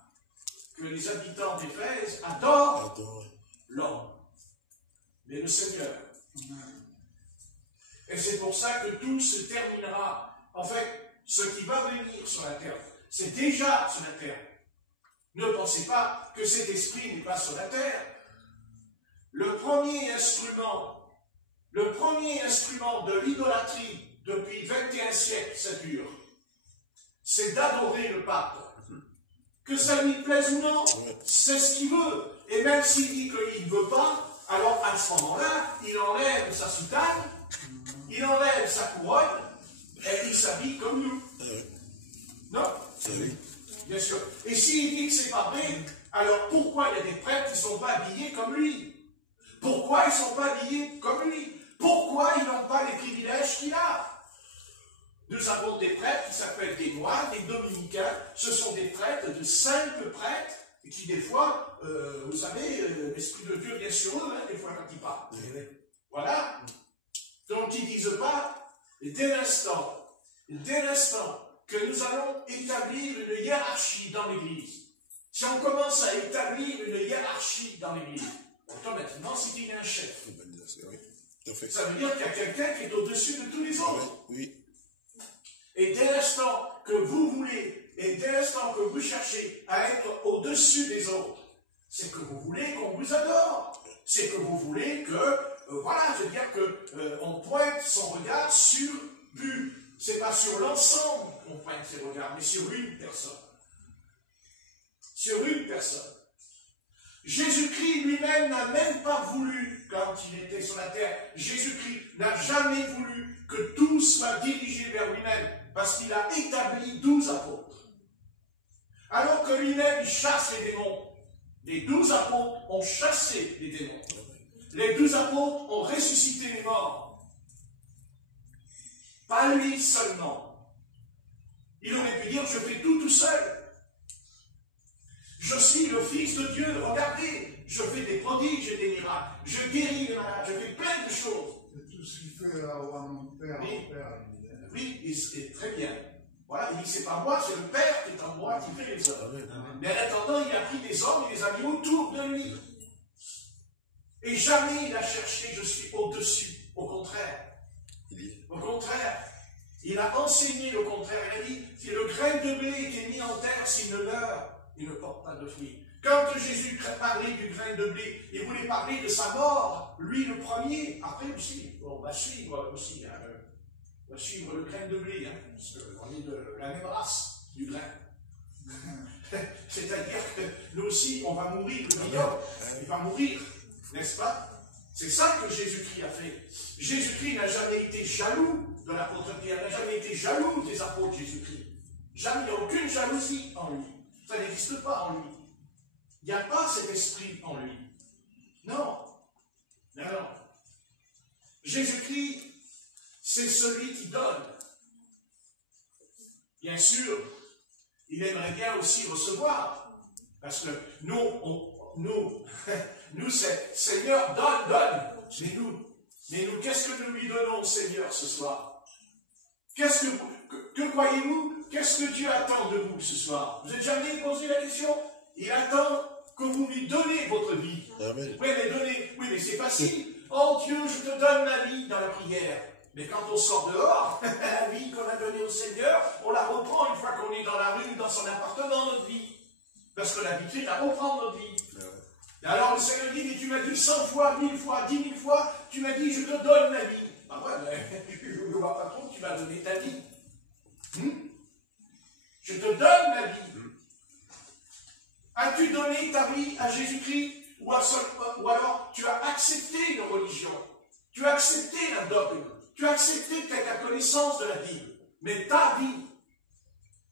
que les habitants d'Éphèse adorent l'homme, mais le Seigneur. Et c'est pour ça que tout se terminera. En fait, ce qui va venir sur la terre, c'est déjà sur la terre. Ne pensez pas que cet esprit n'est pas sur la terre. Le premier instrument de l'idolâtrie depuis 21 siècles, ça dure, c'est d'adorer le pape. Que ça lui plaise ou non, c'est ce qu'il veut. Et même s'il dit qu'il ne veut pas, alors à ce moment-là, il enlève sa soutane, il enlève sa couronne, et il s'habille comme nous. Non? Bien sûr. Et s'il dit que c'est pas vrai, alors pourquoi il y a des prêtres qui ne sont pas habillés comme lui? Pourquoi ils ne sont pas habillés comme lui? Pourquoi ils n'ont pas les privilèges qu'il a? Nous avons des prêtres qui s'appellent des moines, des dominicains. Ce sont des prêtres, de simples prêtres, qui des fois, vous savez, l'Esprit de Dieu vient sur eux, des fois quand ils parlent. Voilà. Donc ils ne disent pas, dès l'instant que nous allons établir une hiérarchie dans l'Église, si on commence à établir une hiérarchie dans l'Église, automatiquement, c'est qu'il y a un chef. Ça veut dire qu'il y a quelqu'un qui est au-dessus de tous les autres. Oui. Et dès l'instant que vous voulez, et dès l'instant que vous cherchez à être au-dessus des autres, c'est que vous voulez qu'on vous adore. C'est que vous voulez que, voilà, je veux dire qu'on pointe son regard sur but. C'est pas sur l'ensemble qu'on pointe ses regards, mais sur une personne. Sur une personne. Jésus-Christ lui-même n'a même pas voulu, quand il était sur la terre, Jésus-Christ n'a jamais voulu que tout soit dirigé vers lui-même, parce qu'il a établi 12 apôtres. Alors que lui-même, il chasse les démons. Les 12 apôtres ont chassé les démons. Les 12 apôtres ont ressuscité les morts. Pas lui seulement. Il aurait pu dire, je fais tout seul. Je suis le Fils de Dieu, regardez, je fais des prodiges et des miracles, je guéris les malades, je fais plein de choses. C'est tout ce qu'il fait à mon Père, Oui. mon Père. Oui, et c'est très bien. Voilà, il dit, c'est pas moi, c'est le Père qui est en moi, qui fait les œuvres. Mais en attendant, il a pris des hommes et des amis autour de lui. Et jamais il a cherché, je suis au-dessus. Au contraire. Au contraire. Il a enseigné le contraire. Il a dit, si le grain de blé était mis en terre, s'il ne meurt, il ne porte pas de fruits. Quand Jésus parlait du grain de blé, il voulait parler de sa mort, lui le premier. Après aussi, on va suivre aussi, hein, on va suivre le grain de blé, hein, parce qu'on est de la même race du grain. C'est-à-dire que nous aussi, on va mourir, le meilleur, il va mourir, n'est-ce pas? C'est ça que Jésus-Christ a fait. Jésus-Christ n'a jamais été jaloux de l'apôtre Pierre, n'a jamais été jaloux des apôtres Jésus-Christ. Jamais, il n'y a aucune jalousie en lui. Ça n'existe pas en lui. Il n'y a pas cet esprit en lui. Non. Non. Jésus-Christ, c'est celui qui donne. Bien sûr, il aimerait bien aussi recevoir. Parce que nous c'est Seigneur, donne. Mais nous, qu'est-ce que nous lui donnons au Seigneur ce soir? Que croyez-vous? Qu'est-ce que Dieu attend de vous ce soir? Vous n'avez jamais posé la question? Il attend que vous lui donnez votre vie. Amen. Oui, mais c'est facile. Oh Dieu, je te donne ma vie dans la prière. Mais quand on sort dehors, la vie qu'on a donnée au Seigneur, on la reprend une fois qu'on est dans la rue, dans son appartement, notre vie. Parce que la vie, c'est la reprendre notre vie. Et alors le Seigneur dit, mais tu m'as dit 100 fois, 1000 fois, 10 000 fois, tu m'as dit, je te donne ma vie. Ah ouais, mais je ne vois pas trop que tu m'as donné ta vie. Je te donne ma vie. As-tu donné ta vie à Jésus-Christ ou alors tu as accepté une religion? Tu as accepté un dogme? Tu as accepté peut-être la connaissance de la Bible? Mais ta vie,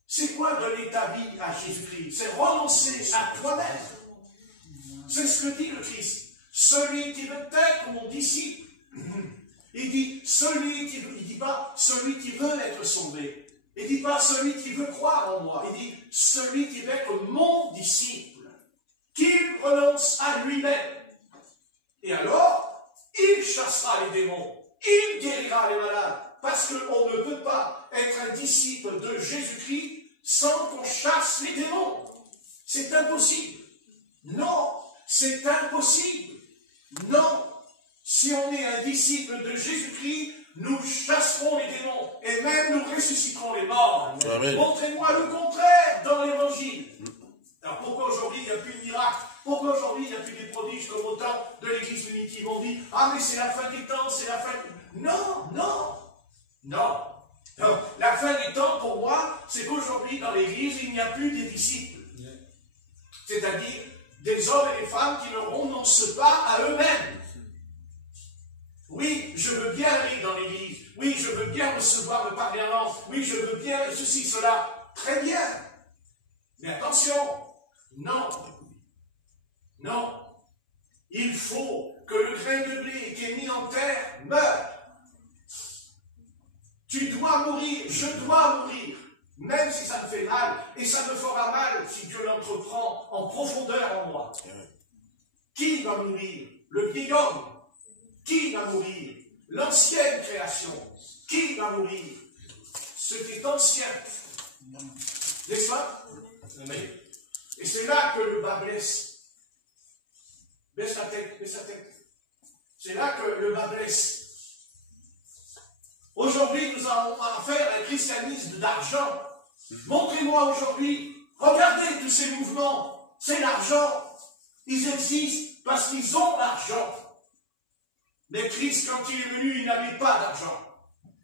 c'est quoi donner ta vie à Jésus-Christ? C'est renoncer à toi-même. C'est ce que dit le Christ. Celui qui veut être mon disciple. Il dit, il dit pas celui qui veut être sauvé. Il ne dit pas celui qui veut croire en moi. Il dit celui qui veut être mon disciple. Qu'il renonce à lui-même. Et alors, il chassera les démons. Il guérira les malades. Parce qu'on ne peut pas être un disciple de Jésus-Christ sans qu'on chasse les démons. C'est impossible. Non, c'est impossible. Non. Si on est un disciple de Jésus-Christ, nous chasserons les démons et même nous ressusciterons les morts. Montrez-moi le contraire dans l'Évangile. Alors pourquoi aujourd'hui il n'y a plus de miracles? Pourquoi aujourd'hui il n'y a plus des prodiges comme au temps de l'Église primitive? On dit, ah mais c'est la fin des temps, c'est la fin... Non, non, non. Donc, la fin des temps pour moi, c'est qu'aujourd'hui dans l'Église il n'y a plus des disciples. C'est-à-dire des hommes et des femmes qui ne renoncent pas à eux-mêmes. Oui, je veux bien aller dans l'église. Oui, je veux bien recevoir le parler en langue. Oui, je veux bien ceci, cela. Très bien. Mais attention. Non. Non. Il faut que le grain de blé qui est mis en terre meure. Tu dois mourir. Je dois mourir. Même si ça me fait mal. Et ça me fera mal si Dieu l'entreprend en profondeur en moi. Qui va mourir? Le vieil homme. Qui va mourir? L'ancienne création. Qui va mourir? Ce qui est ancien. N'est-ce pas? Et c'est là que le bas blesse. Baisse la tête, baisse la tête. C'est là que le bas blesse. Aujourd'hui, nous avons affaire à un christianisme d'argent. Montrez-moi aujourd'hui, regardez tous ces mouvements, c'est l'argent. Ils existent parce qu'ils ont l'argent. Mais Christ, quand il est venu, il n'avait pas d'argent.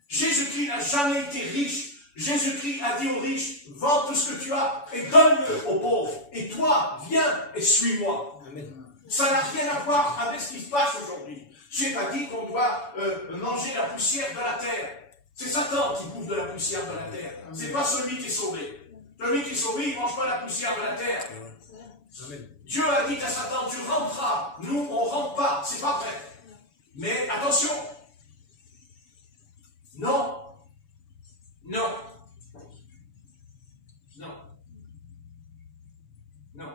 Jésus-Christ n'a jamais été riche. Jésus-Christ a dit aux riches, vends tout ce que tu as et donne-le aux pauvres. Et toi, viens et suis-moi. Ça n'a rien à voir avec ce qui se passe aujourd'hui. Je n'ai pas dit qu'on doit manger la poussière de la terre. C'est Satan qui bouffe de la poussière de la terre. Ce n'est pas celui qui est sauvé. Celui qui est sauvé, il ne mange pas la poussière de la terre. Amen. Dieu a dit à Satan, tu rentreras. Nous, on ne rentre pas. C'est pas vrai. Mais attention, non, non, non, non.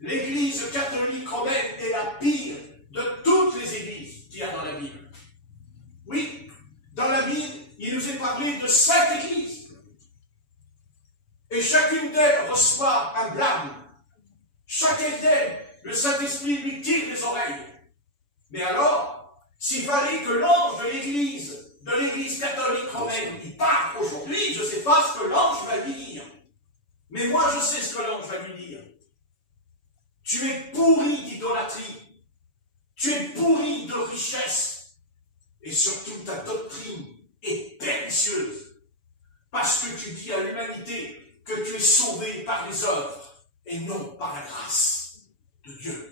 L'Église catholique romaine est la pire de toutes les églises qu'il y a dans la Bible. Oui, dans la Bible, il nous est parlé de 5 églises. Et chacune d'elles reçoit un blâme. Chacune d'elles, le Saint-Esprit lui tire les oreilles. Mais alors, s'il fallait que l'ange de l'Église catholique romaine, il parle aujourd'hui, je ne sais pas ce que l'ange va lui dire. Mais moi, je sais ce que l'ange va lui dire. Tu es pourri d'idolâtrie. Tu es pourri de richesse. Et surtout, ta doctrine est pernicieuse. Parce que tu dis à l'humanité que tu es sauvé par les œuvres et non par la grâce de Dieu.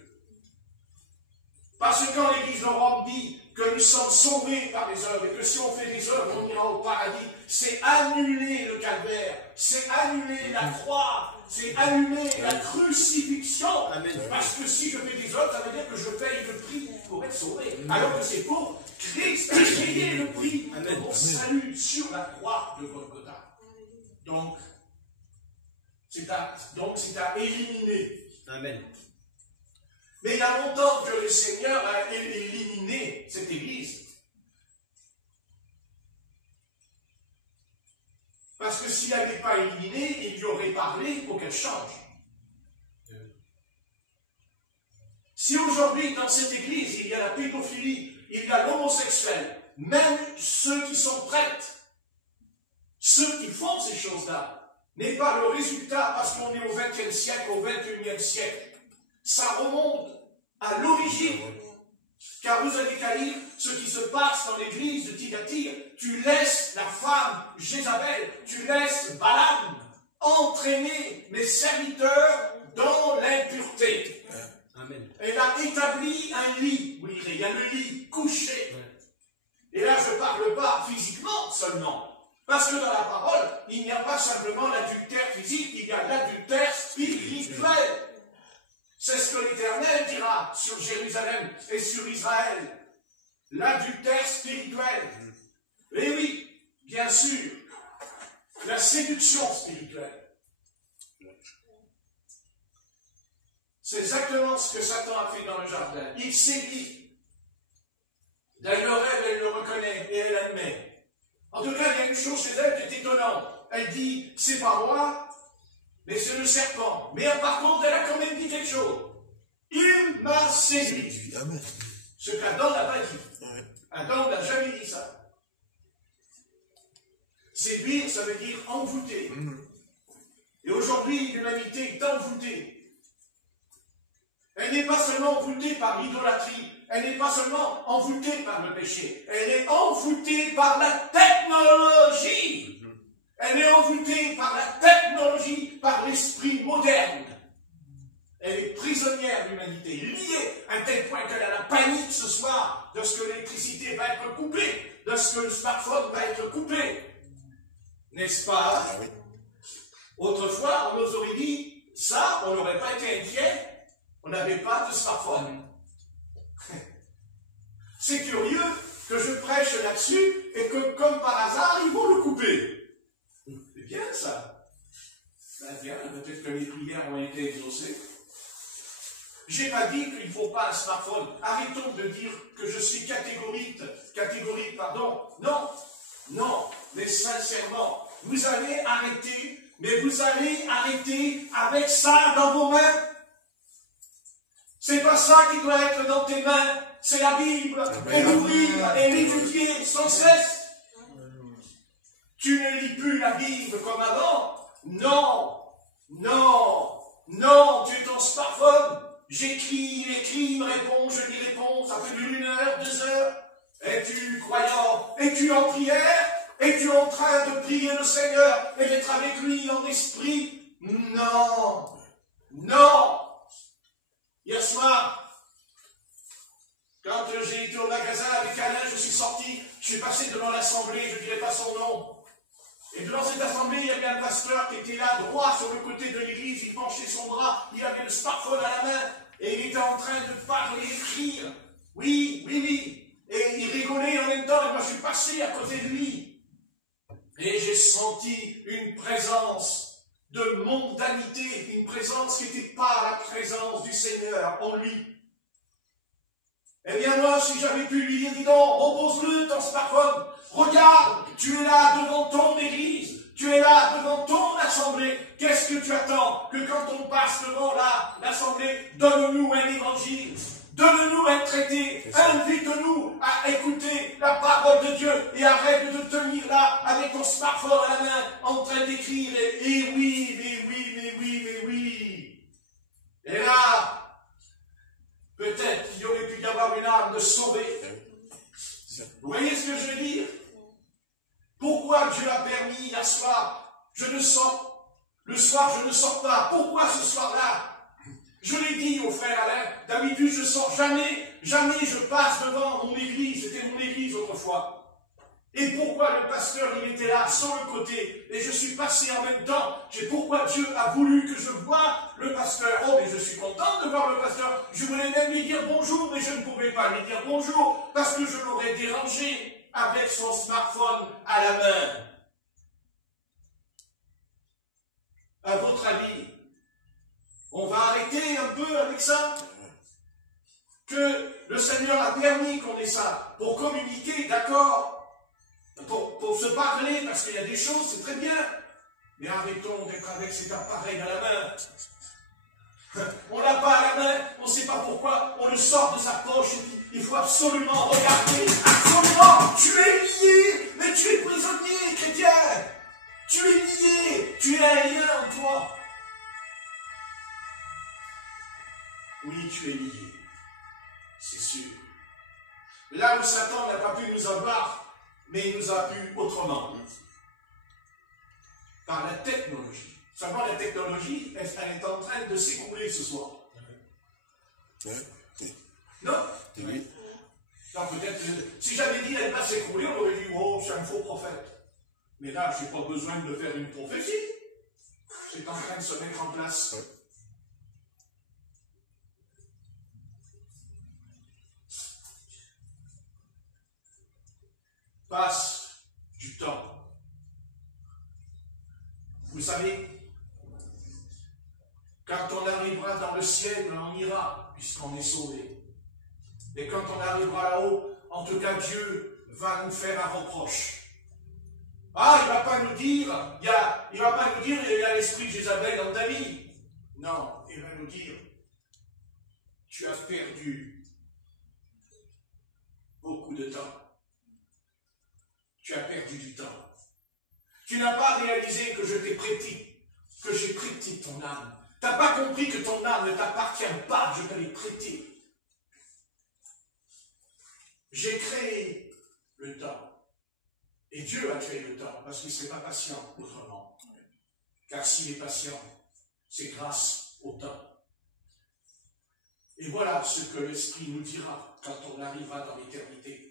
Parce que quand l'Église de Rome dit que nous sommes sauvés par les œuvres et que si on fait des œuvres, on ira au paradis, c'est annuler le calvaire, c'est annuler la croix, c'est annuler la crucifixion. Amen. Parce que si je fais des œuvres, ça veut dire que je paye le prix pour être sauvé. Amen. Alors que c'est pour Christ qui a payé le prix de mon salut sur la croix de Golgotha. Donc, c'est à éliminer. Amen. Mais il y a longtemps que le Seigneur a éliminé cette Église. Parce que s'il n'avait pas éliminé, il lui aurait parlé pour qu'elle change. Si aujourd'hui, dans cette Église, il y a la pédophilie, il y a l'homosexuel, même ceux qui sont prêtres, ceux qui font ces choses-là, n'est pas le résultat parce qu'on est au XXe siècle, au XXIe siècle. Ça remonte à l'origine. Car vous avez qu'à lire ce qui se passe dans l'église de Thyatire. Tu laisses la femme Jézabel, tu laisses Balaam entraîner mes serviteurs dans l'impureté. Amen. Elle a établi un lit. Vous lirez, il y a le lit couché. Et là, je ne parle pas physiquement seulement. Parce que dans la parole, il n'y a pas simplement l'adultère physique, il y a l'adultère spirituel. C'est ce que l'Éternel dira sur Jérusalem et sur Israël. L'adultère spirituel. Et oui, bien sûr, la séduction spirituelle. C'est exactement ce que Satan a fait dans le jardin. Il séduit. une chose chez elle qui est étonnante. Elle dit, c'est pas moi, mais c'est le serpent. Mais par contre, elle a quand même dit quelque chose. Il m'a séduit. Ce qu'Adam n'a pas dit. Adam n'a jamais dit ça. Séduire, ça veut dire envoûter. Et aujourd'hui, l'humanité est envoûtée. Elle n'est pas seulement envoûtée par l'idolâtrie, elle n'est pas seulement envoûtée par le péché, elle est envoûtée par la technologie. Elle est envoûtée par la technologie, par l'esprit moderne. Elle est prisonnière de l'humanité, liée à un tel point qu'elle a la panique ce soir de ce que l'électricité va être coupée, de ce que le smartphone va être coupé. N'est-ce pas? Autrefois, on nous aurait dit, ça, on n'aurait pas été inquiet, on n'avait pas de smartphone. C'est curieux que je prêche là-dessus et que, comme par hasard, ils vont le couper. C'est bien ça. C'est bien, peut-être que les prières ont été exaucées. J'ai pas dit qu'il ne faut pas un smartphone. Arrêtons de dire que je suis catégorique, pardon. Non, non, mais sincèrement, vous allez arrêter, mais vous allez arrêter avec ça dans vos mains. C'est pas ça qui doit être dans tes mains, c'est la Bible, et l'ouvrir et l'étudier sans cesse. Tu ne lis plus la Bible comme avant. Non, non, non, tu es ton smartphone. J'écris, il écrit, il me répond, je lui réponds, ça fait du 1 heure, 2 heures. Es-tu croyant? Es-tu en prière? Es-tu en train de prier le Seigneur et d'être avec lui en esprit? Non, non. Hier soir, quand j'ai été au magasin avec Alain, je suis sorti, je suis passé devant l'assemblée, je ne dirai pas son nom. Et devant cette assemblée, il y avait un pasteur qui était là, droit sur le côté de l'église, il penchait son bras, il avait le smartphone à la main, et il était en train de parler, écrire. Oui, oui, oui. Et il rigolait en même temps, et moi je suis passé à côté de lui. Et j'ai senti une présence de mondanité, une présence qui n'était pas la présence du Seigneur en lui. Eh bien moi, si j'avais pu lui dire, dis donc, repose-le ton smartphone, regarde, tu es là devant ton église, tu es là devant ton assemblée, qu'est-ce que tu attends? Que quand on passe devant l'assemblée, donne-nous un évangile, donne-nous un traité, invite-nous à écouter la parole de Dieu et arrête de te tenir là avec ton smartphone à la main en train d'écrire et oui, mais oui, mais oui, mais oui. Et là, peut-être qu'il y aurait pu y avoir une âme de sauver. Vous voyez ce que je veux dire? Pourquoi Dieu a permis la soir, le soir je ne sors pas. Pourquoi ce soir-là? Je l'ai dit au frère Alain, d'habitude je ne sors jamais je passe devant mon église, c'était mon église autrefois. Et pourquoi le pasteur, il était là, sur le côté, et je suis passé en même temps, c'est pourquoi Dieu a voulu que je voie le pasteur. Oh, mais je suis content de voir le pasteur. Je voulais même lui dire bonjour, mais je ne pouvais pas lui dire bonjour, parce que je l'aurais dérangé avec son smartphone à la main. À votre avis, on va arrêter un peu avec ça? Que le Seigneur a permis qu'on ait ça, pour communiquer, d'accord? Pour se parler, parce qu'il y a des choses, c'est très bien. Mais arrêtons d'être avec cet appareil à la main. On l'a pas à la main, on ne sait pas pourquoi, on le sort de sa poche et puis il faut absolument regarder. Absolument, tu es lié, mais tu es prisonnier, chrétien. Tu es lié, tu es un lien en toi. Oui, tu es lié, c'est sûr. Là où Satan n'a pas pu nous avoir, mais il nous a eu autrement. Par la technologie. Seulement la technologie, elle est en train de s'écrouler ce soir. Non? Oui. Non, peut-être, si j'avais dit elle va s'écrouler, on aurait dit, oh, c'est un faux prophète. Mais là, je n'ai pas besoin de faire une prophétie. C'est en train de se mettre en place. Passe du temps. Vous savez, quand on arrivera dans le ciel, on ira, puisqu'on est sauvé. Et quand on arrivera là-haut, en tout cas, Dieu va nous faire un reproche. Ah, il ne va pas nous dire, il va pas nous dire, il y a l'esprit de Jézabel dans ta vie. Non, il va nous dire, tu as perdu beaucoup de temps. Tu as perdu du temps. Tu n'as pas réalisé que je t'ai prêté, que j'ai prêté ton âme. Tu n'as pas compris que ton âme ne t'appartient pas, je te l'ai prêté. J'ai créé le temps. Et Dieu a créé le temps, parce qu'il ne serait pas patient autrement. Car s'il est patient, c'est grâce au temps. Et voilà ce que l'Esprit nous dira quand on arrivera dans l'éternité.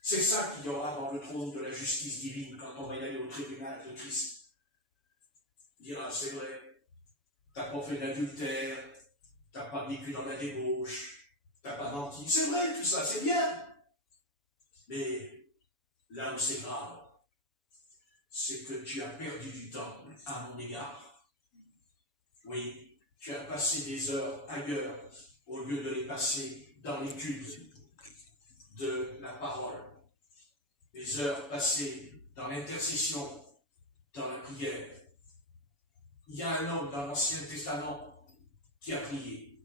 C'est ça qu'il y aura dans le trône de la justice divine quand on va y aller au tribunal de Christ. Il dira, c'est vrai, tu n'as pas fait d'adultère, tu n'as pas vécu dans la débauche, tu n'as pas menti. C'est vrai, tout ça, c'est bien. Mais là où c'est grave, c'est que tu as perdu du temps à mon égard. Oui, tu as passé des heures ailleurs au lieu de les passer dans l'étude de la parole. Des heures passées dans l'intercession, dans la prière. Il y a un homme dans l'Ancien Testament qui a prié.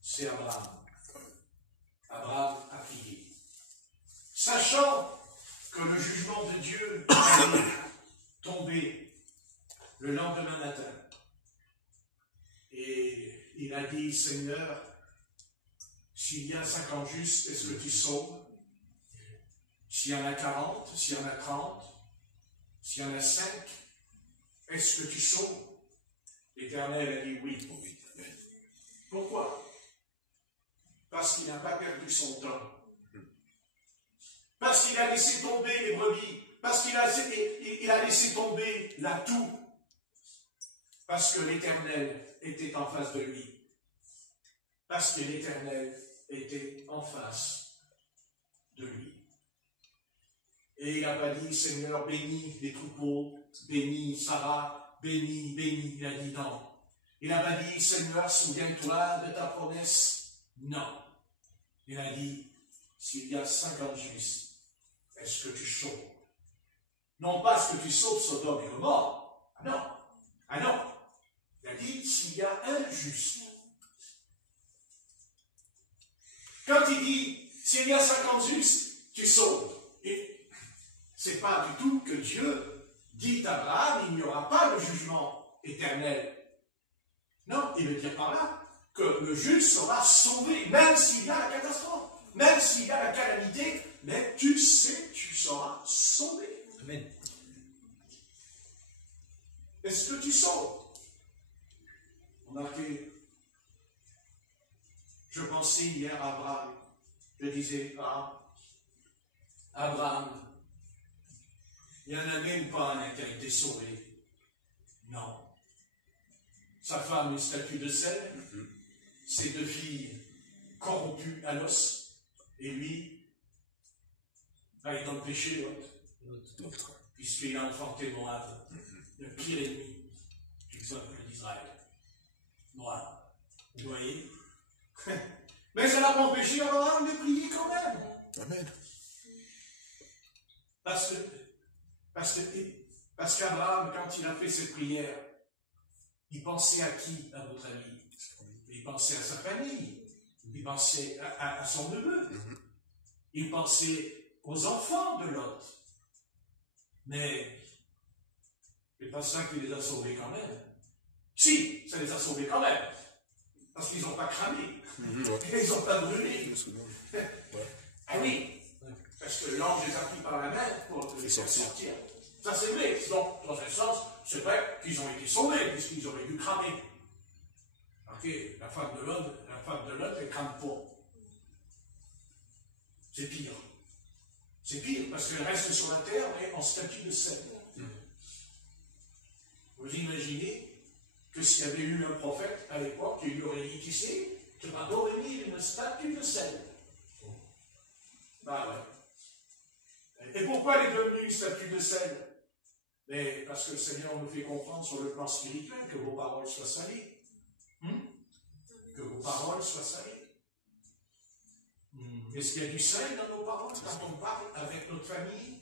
C'est Abraham. Abraham a prié. Sachant que le jugement de Dieu allait tomber le lendemain matin. Et il a dit, Seigneur, s'il y a 50 justes, est-ce que tu sauves? S'il y en a 40, s'il y en a 30, s'il y en a 5, est-ce que tu sauves? L'Éternel a dit oui. Pourquoi? Parce qu'il n'a pas perdu son temps. Parce qu'il a laissé tomber les brebis. Parce qu'il a laissé tomber l'atout. Parce que l'Éternel était en face de lui. Parce que l'Éternel était en face de lui. Et il n'a pas dit, Seigneur, bénis les troupeaux, bénis Sarah, bénis. Il a dit non. Il n'a pas dit, Seigneur, souviens-toi de ta promesse. Non. Il a dit, s'il y a 50 justes, est-ce que tu sauves? Non pas ce que tu sauves Sodome et Gomorrhe. Ah non. Ah non. Il a dit, s'il y a un juste. Quand il dit, s'il y a 50 justes, tu sauves. Et c'est pas du tout que Dieu dit à Abraham, il n'y aura pas de jugement éternel. Non, il veut dire par là que le juste sera sauvé, même s'il y a la catastrophe, même s'il y a la calamité, mais tu sais, tu seras sauvé. Amen. Est-ce que tu sauves? Remarquez, je pensais hier à Abraham. Je disais, Abraham, il n'y en a même pas un qui a été sauvé. Non. Sa femme, une statue de sel, ses 2 filles corrompues à l'os, et lui, il est dans le péché, l'autre, puisqu'il a enfanté Moab, le pire ennemi du peuple d'Israël. Voilà. Vous voyez? Mais ça n'a pas empêché Abraham de prier quand même. Amen. Parce qu'Abraham, quand il a fait cette prière, il pensait à qui, à votre avis? Il pensait à sa famille. Il pensait à son neveu. Il pensait aux enfants de Lot. Mais c'est pas ça qui les a sauvés quand même. Si, ça les a sauvés quand même. Parce qu'ils n'ont pas cramé. Ils n'ont pas brûlé. Ah oui. Parce que l'ange les a pris par la main pour les faire sortir. Ça c'est vrai. Donc, dans un sens, c'est vrai qu'ils ont été sauvés, puisqu'ils auraient dû cramer. Ok, la femme de l'autre, elle crame pas. C'est pire. C'est pire, parce qu'elle reste sur la terre, mais en statue de sel. Vous imaginez que s'il y avait eu un prophète à l'époque, il lui aurait dit, tu sais, tu vas devenir une statue de sel. Bah ouais. Et pourquoi elle est devenue une statue de sel? Mais parce que le Seigneur nous fait comprendre sur le plan spirituel que vos paroles soient salées. Que vos paroles soient salées. Est-ce qu'il y a du sel dans nos paroles quand on parle avec notre famille?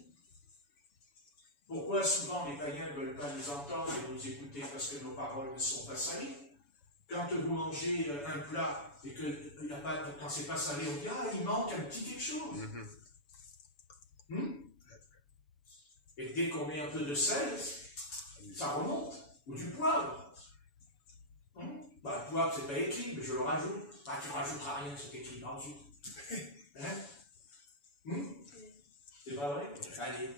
Pourquoi souvent les païens ne veulent pas nous entendre et nous écouter parce que nos paroles ne sont pas salées? Quand vous mangez un plat et que quand c'est pas salé, on dit ah, il manque un petit quelque chose. Et dès qu'on met un peu de sel, ça remonte. Ou du poivre. Le poivre, c'est pas écrit, mais je le rajoute. Tu ne rajouteras rien, c'est écrit en dessous. C'est pas vrai? Allez.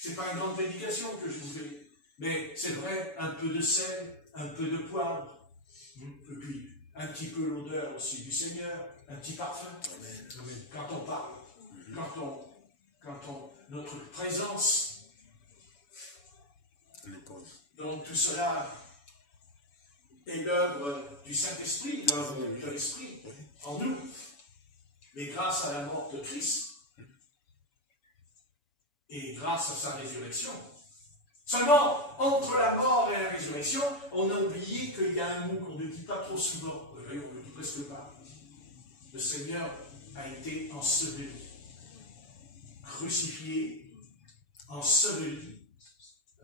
C'est pas une grande prédication que je vous fais. Mais c'est vrai, un peu de sel, un peu de poivre. Et puis, un petit peu l'odeur aussi du Seigneur, un petit parfum. Amen. Quand on parle, notre présence. Donc tout cela est l'œuvre du Saint-Esprit, l'œuvre de l'Esprit en nous. Mais grâce à la mort de Christ et grâce à sa résurrection. Seulement, entre la mort et la résurrection, on a oublié qu'il y a un mot qu'on ne dit pas trop souvent. D'ailleurs, on ne le dit presque pas. Le Seigneur a été enseveli, crucifié, enseveli,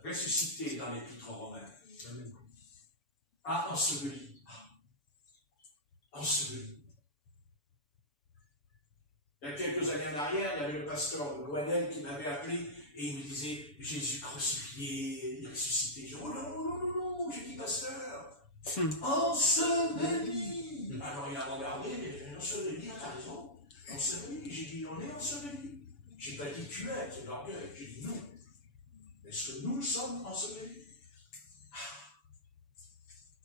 ressuscité dans l'Épître aux Romains. Ah, enseveli. Enseveli. Il y a quelques années en arrière, il y avait le pasteur Goanel qui m'avait appelé et il me disait Jésus crucifié, ressuscité. Je dis oh non, j'ai dit pasteur, enseveli. Alors il a regardé, il a enseveli, t'as raison, enseveli. J'ai dit on est enseveli. J'ai pas dit tu es, c'est l'orgueil. J'ai dit nous. Est-ce que nous sommes ensevelis?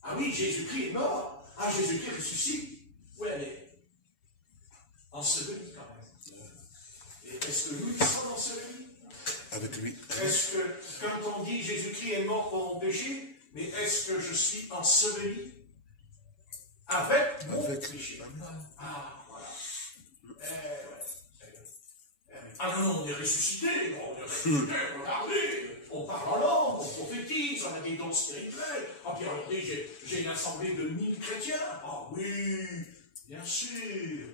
Ah oui, Jésus-Christ est mort. Ah, Jésus-Christ ressuscite. Oui, elle est ensevelie quand même. Et est-ce que nous sommes ensevelis? Avec lui. Est-ce que, quand on dit Jésus-Christ est mort pour mon péché, mais est-ce que je suis enseveli avec mon péché? Ah, voilà. Ah non, on est ressuscité, regardez, on parle en langue, on prophétise, on a des dons spirituels. Ah, puis regardez, j'ai une assemblée de 1000 chrétiens. Ah oui, bien sûr.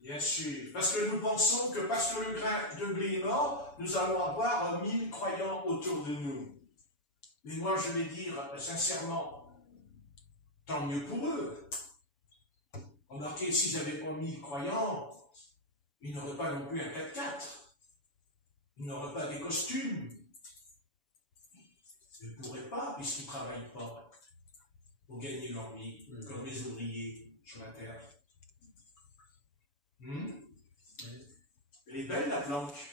Bien sûr. Parce que nous pensons que parce que le grain de blé est mort, nous allons avoir 1000 croyants autour de nous. Mais moi, je vais dire sincèrement, tant mieux pour eux. Remarquez, s'ils n'avaient pas 1000 croyants, ils n'auraient pas non plus un 4x4. Ils n'auraient pas des costumes. Ils ne pourraient pas, puisqu'ils ne travaillent pas pour gagner leur vie, comme les ouvriers sur la terre. Elle est belle, la planche.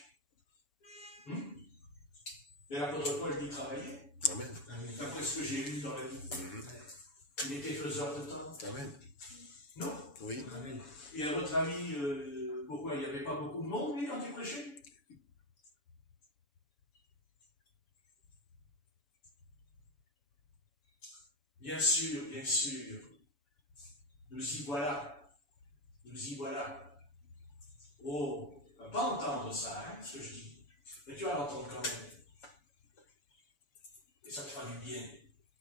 Et l'apôtre Paul dit travailler. Amen. D'après ce que j'ai lu dans la vie. Il était faiseur de temps. Amen. Non? Oui. Amen. Et à votre avis, pourquoi il n'y avait pas beaucoup de monde, lui, quand il prêchait? Bien sûr, bien sûr. Nous y voilà. Nous y voilà. Oh, tu ne vas pas entendre ça, hein, ce que je dis. Mais tu vas l'entendre quand même. Et ça te fera du bien.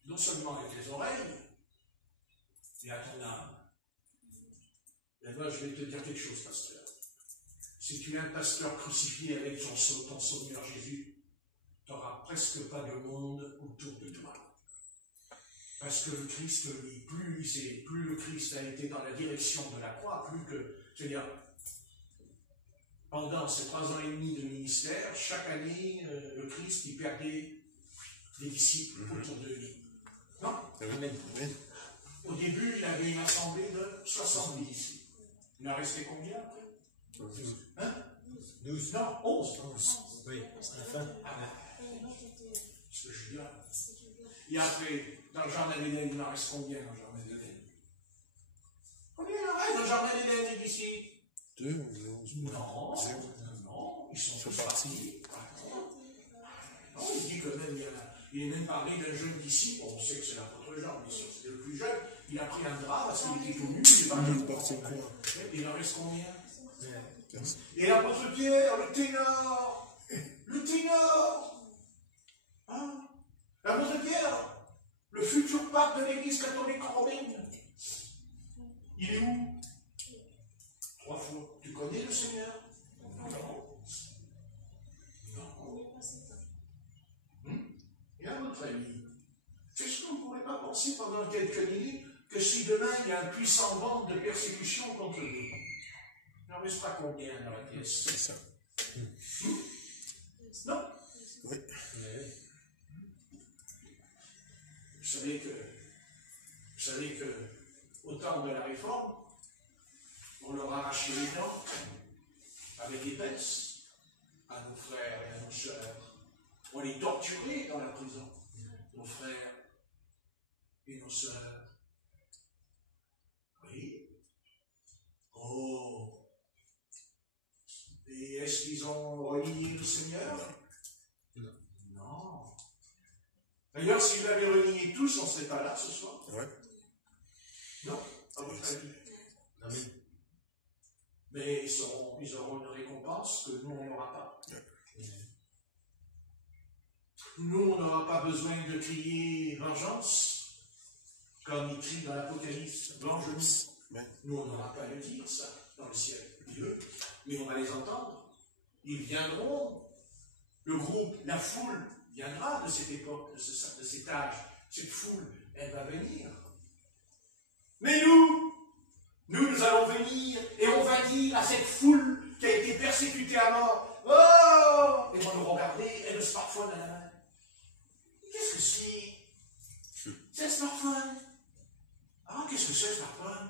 Non seulement avec les oreilles, mais à ton âme. Et moi, je vais te dire quelque chose, pasteur. Si tu es un pasteur crucifié avec ton Seigneur Jésus, tu n'auras presque pas de monde autour de toi. Parce que le Christ, lui, plus le Christ a été dans la direction de la croix, plus que, c'est-à-dire, pendant ces 3 ans et demi de ministère, chaque année, le Christ, il perdait des disciples autour de lui. Non? Amen. Au début, il avait une assemblée de 70 disciples. Il en restait combien après? 12. Hein? 12. Non, 11. Oui, à la fin. Ah ben, ce que je dis là. Et après, dans le jardin d'Éden, il en reste combien dans le jardin d'Éden? Combien il en reste dans le jardin d'Éden ici? 2 ou 11? Non, non, ils sont tous partis. Non, il dit que même, il est même parlé d'un jeune disciple, on sait que c'est l'apôtre Jean, mais c'était le plus jeune, il a pris un drap parce qu'il était tout nu, il est parti. Il en reste combien? Et l'apôtre Pierre, le ténor, hein? L'apôtre Pierre, le futur pape de l'église catholique romaine, il est où? 3 fois. Tu connais le Seigneur? Non. Non. a un puissant vent de persécution contre nous. Il n'en restera combien dans la pièce? C'est ça. Non? Oui. Vous savez que au temps de la Réforme, on leur a arraché les dents avec épaisse à nos frères et à nos sœurs. On les torturait dans la prison, nos frères et nos sœurs. Oui. Oh. Et est-ce qu'ils ont renié le Seigneur? Non. Non. D'ailleurs, s'ils l'avaient renié tous, on ne serait pas là ce soir. Ouais. Non, à votre avis. Amen. Mais ils auront une récompense que nous, on n'aura pas. Nous, on n'aura pas besoin de crier vengeance, comme il crie dans l'Apocalypse, venge-nous. Nous, on n'aura pas à le dire, ça, dans le ciel. Dieu. Mais on va les entendre. Ils viendront. Le groupe, la foule, viendra de cette époque, de cet âge. Cette foule, elle va venir. Mais nous allons venir et on va dire à cette foule qui a été persécutée à mort, oh! Et on va nous regarder et le smartphone à la main. Qu'est-ce que c'est? C'est un smartphone. Ah, qu'est-ce que c'est, le smartphone?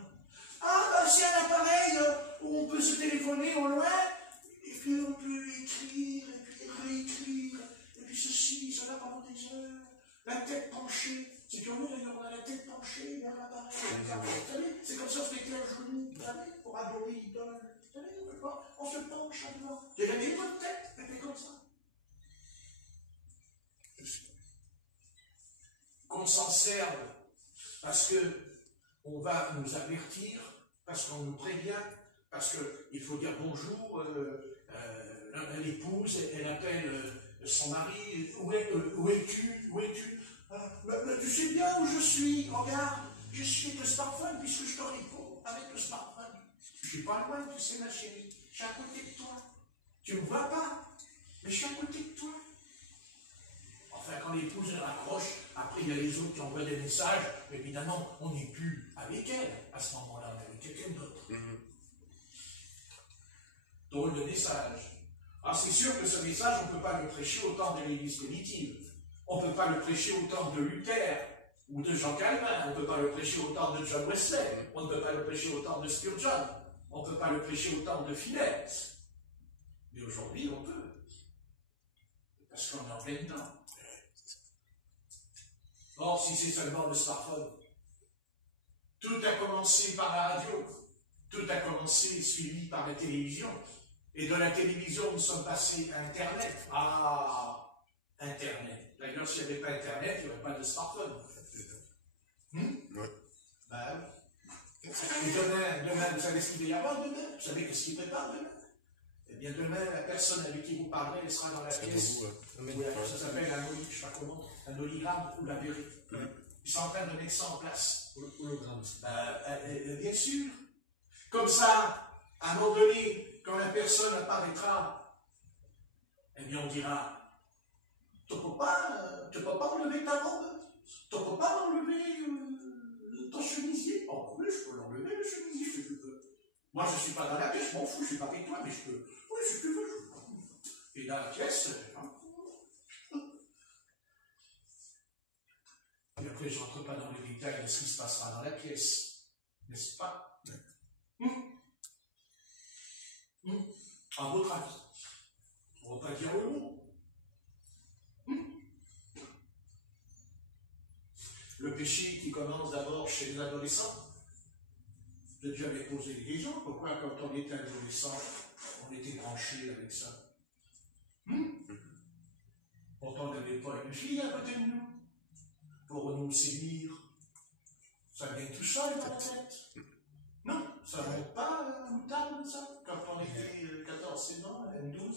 Ah, ben, c'est un appareil où on peut se téléphoner au loin, et puis on peut écrire, et puis réécrire, et puis ceci, cela pendant des heures. La tête penchée. C'est curieux d'ailleurs, on a la tête penchée vers l'appareil. Vous savez, c'est comme ça on se mettait un genou, vous savez, pour adorer l'idole. Vous savez, on se penche en devant. J'ai jamais eu votre tête, elle fait comme ça. Qu'on s'en serve, parce que on va nous avertir, parce qu'on nous prévient, parce qu'il faut dire bonjour, l'épouse, elle appelle son mari, où es-tu? Tu sais bien où je suis, regarde, je suis avec le smartphone puisque je te réponds avec le smartphone. Je suis pas loin, tu sais ma chérie, je suis à côté de toi. Tu ne me vois pas, mais je suis à côté de toi. Enfin, quand l'épouse raccroche, après il y a les autres qui envoient des messages, mais évidemment, on n'est plus avec elle à ce moment-là, on est avec quelqu'un d'autre. Drôle de message. Alors c'est sûr que ce message, on ne peut pas le prêcher au temps de l'Église primitive. On ne peut pas le prêcher au temps de Luther ou de Jean Calvin. On ne peut pas le prêcher au temps de John Wesley. On ne peut pas le prêcher au temps de Spurgeon. On ne peut pas le prêcher au temps de Philette. Mais aujourd'hui, on peut. Parce qu'on est en plein temps. Or, si c'est seulement le smartphone, tout a commencé par la radio. Tout a commencé suivi par la télévision. Et de la télévision, nous sommes passés à Internet. Ah, Internet. D'ailleurs, s'il n'y avait pas Internet, il n'y aurait pas de smartphone. Oui. Ben, et demain, vous savez ce qu'il va y avoir demain? Vous savez ce qu'il prépare demain? Eh bien, demain, la personne avec qui vous parlerez, elle sera dans la pièce. Ça s'appelle un hologramme ou la vérité. Ils sont en train de mettre ça en place. Hologramme. Bien sûr. Comme ça, à un moment donné, quand la personne apparaîtra, eh bien, on dira, tu ne peux pas enlever ta robe, tu ne peux pas enlever ton chemisier. Oh oui, je peux l'enlever, le chemisier, si tu veux. Moi, je ne suis pas dans la pièce, je m'en fous, je ne suis pas avec toi, mais je peux. Oui, si tu veux, je peux. Et dans la pièce, et après, je ne rentre pas dans les détails de ce qui se passera dans la pièce, n'est-ce pas? À votre avis, on ne va pas dire le mot. Le péché qui commence d'abord chez les adolescents. J'ai déjà posé des questions. Pourquoi, quand on était adolescent, on était branché avec ça? Pourtant, on n'avait pas une fille à côté de nous pour nous séduire. Ça vient tout seul dans la tête. Non, ça ne monte pas à moutarde, ça, quand on était 14-16 ans, même 12.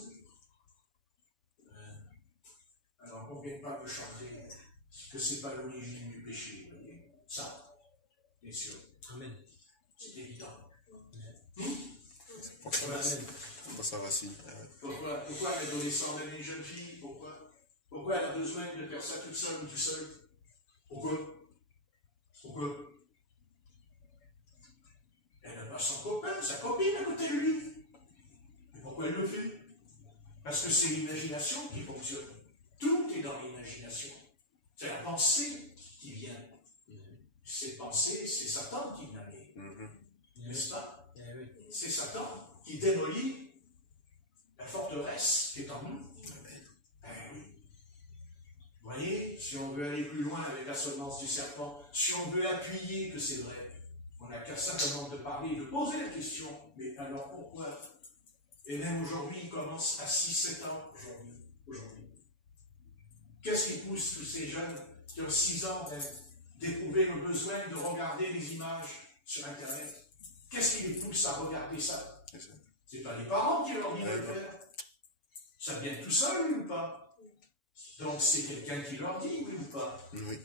Alors, on ne vient pas me chanter que ce n'est pas l'origine du péché, vous voyez. Ça, bien sûr. Amen. C'est évident. Pourquoi ça racine? Pourquoi l'adolescent, même une jeune fille, pourquoi elle a besoin de faire ça toute seule ou tout seul? Pourquoi? pas son copain, sa copine à côté de lui. Mais pourquoi elle le fait? Parce que c'est l'imagination qui fonctionne. Tout est dans l'imagination. C'est la pensée qui vient. Ces pensées, c'est Satan qui l'a mis. N'est-ce pas? C'est Satan qui démolit la forteresse qui est en nous. Oui. Vous voyez, si on veut aller plus loin avec la semence du serpent, si on veut appuyer que c'est vrai, on n'a qu'à simplement de parler, de poser la question, mais alors pourquoi? Et même aujourd'hui, il commence à 6-7 ans, aujourd'hui. Qu'est-ce qui pousse tous ces jeunes qui ont 6 ans d'éprouver le besoin de regarder les images sur Internet? Qu'est-ce qui les pousse à regarder ça? C'est pas les parents qui leur disent de le faire. Ça vient tout seul, oui ou pas? Donc c'est quelqu'un qui leur dit, oui ou pas? Oui.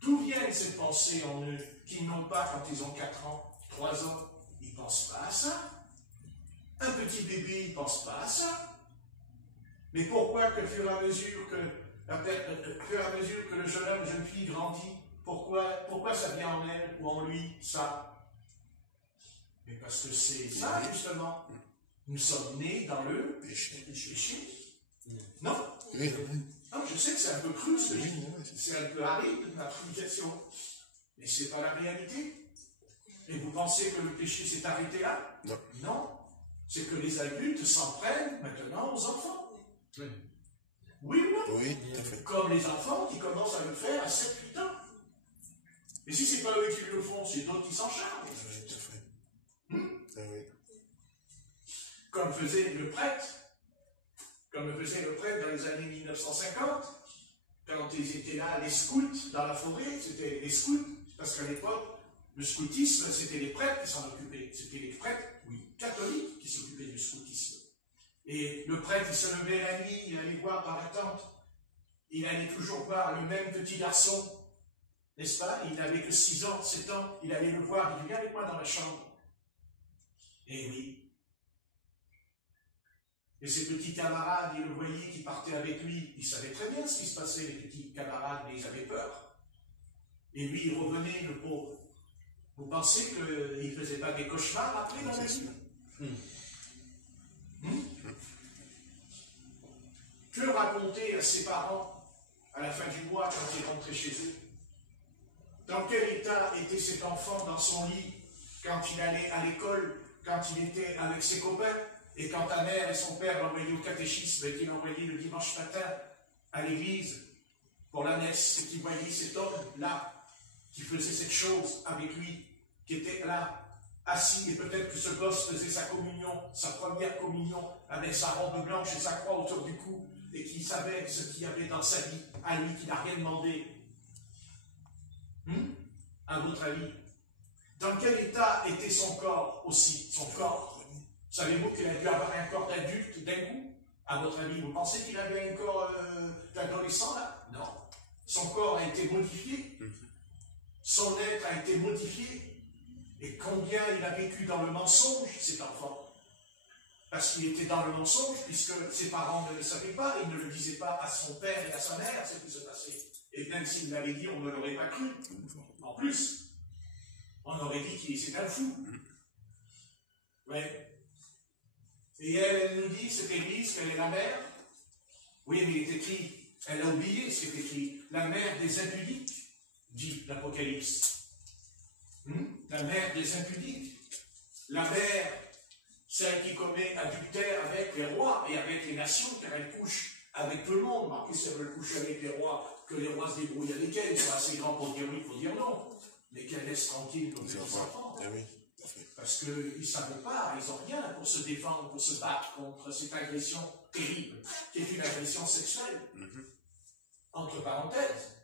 D'où viennent ces pensées en eux qu'ils n'ont pas quand ils ont 4 ans, 3 ans? Ils ne pensent pas à ça. Un petit bébé, il ne pense pas à ça. Mais pourquoi que au fur et à mesure que le jeune homme, jeune fille grandit, pourquoi ça vient en elle ou en lui, ça? Mais parce que c'est ça, justement. Nous sommes nés dans le péché. Non? Oui. Non, je sais que c'est un peu cru, c'est un peu aride, ma application. Mais ce n'est pas la réalité. Et vous pensez que le péché s'est arrêté là? Non. Non. C'est que les adultes s'en prennent maintenant aux enfants. Oui ou non? Oui, tout à fait. Comme les enfants qui commencent à le faire à 7-8 ans. Et si ce n'est pas eux qui le font, c'est d'autres qui s'en chargent. Oui, tout à fait. Oui. Comme faisait le prêtre dans les années 1950, quand ils étaient là, les scouts dans la forêt, c'était les scouts, parce qu'à l'époque, le scoutisme, c'était les prêtres qui s'en occupaient. C'était les prêtres, catholiques qui s'occupaient du scoutisme. Et le prêtre, il se levait la nuit, il allait voir par la tente. Il allait toujours voir le même petit garçon, n'est-ce pas? Il n'avait que 6 ans, 7 ans. Il allait le voir, il dit, viens avec moi dans la chambre. Et oui. Et ses petits camarades, ils le voyaient qui partaient avec lui. Ils savaient très bien ce qui se passait, les petits camarades, mais ils avaient peur. Et lui, il revenait, le pauvre. Vous pensez qu'il ne faisait pas des cauchemars après dans la vie? Que raconter à ses parents à la fin du mois quand il rentrait chez eux? Dans quel état était cet enfant dans son lit quand il allait à l'école, quand il était avec ses copains, et quand ta mère et son père l'envoyaient au catéchisme et qu'il l'envoyaient le dimanche matin à l'église pour la messe, et qu'il voyait cet homme-là qui faisait cette chose avec lui, qui était là, assis, et peut-être que ce gosse faisait sa communion, sa première communion, avec sa robe blanche et sa croix autour du cou, et qui savait ce qu'il y avait dans sa vie, à lui qui n'a rien demandé. À votre avis, dans quel état était son corps aussi, son corps? Savez-vous qu'il a dû avoir un corps d'adulte d'un coup? À votre avis, vous pensez qu'il avait un corps d'adolescent là? Non. Son corps a été modifié. Son être a été modifié. Et combien il a vécu dans le mensonge, cet enfant? Parce qu'il était dans le mensonge, puisque ses parents ne le savaient pas, ils ne le disaient pas à son père et à sa mère, ce qui se passait. Et même s'il l'avait dit, on ne l'aurait pas cru. En plus, on aurait dit qu'il était un fou. Ouais. Et elle nous dit, cette église, qu'elle est la mère. Oui, mais il est écrit, elle a oublié ce qui est écrit, la mère des impudiques, dit l'Apocalypse. La mère des impudiques. La mère, celle qui commet adultère avec les rois et avec les nations, car elle couche avec tout le monde. Marquez, si elle veut coucher avec les rois, que les rois se débrouillent avec elle, ils sont assez grands pour dire oui, pour dire non. Mais qu'elle laisse tranquille nos petits enfants. Parce qu'ils ne savent pas, ils n'ont rien pour se défendre, pour se battre contre cette agression terrible, qui est une agression sexuelle. Entre parenthèses.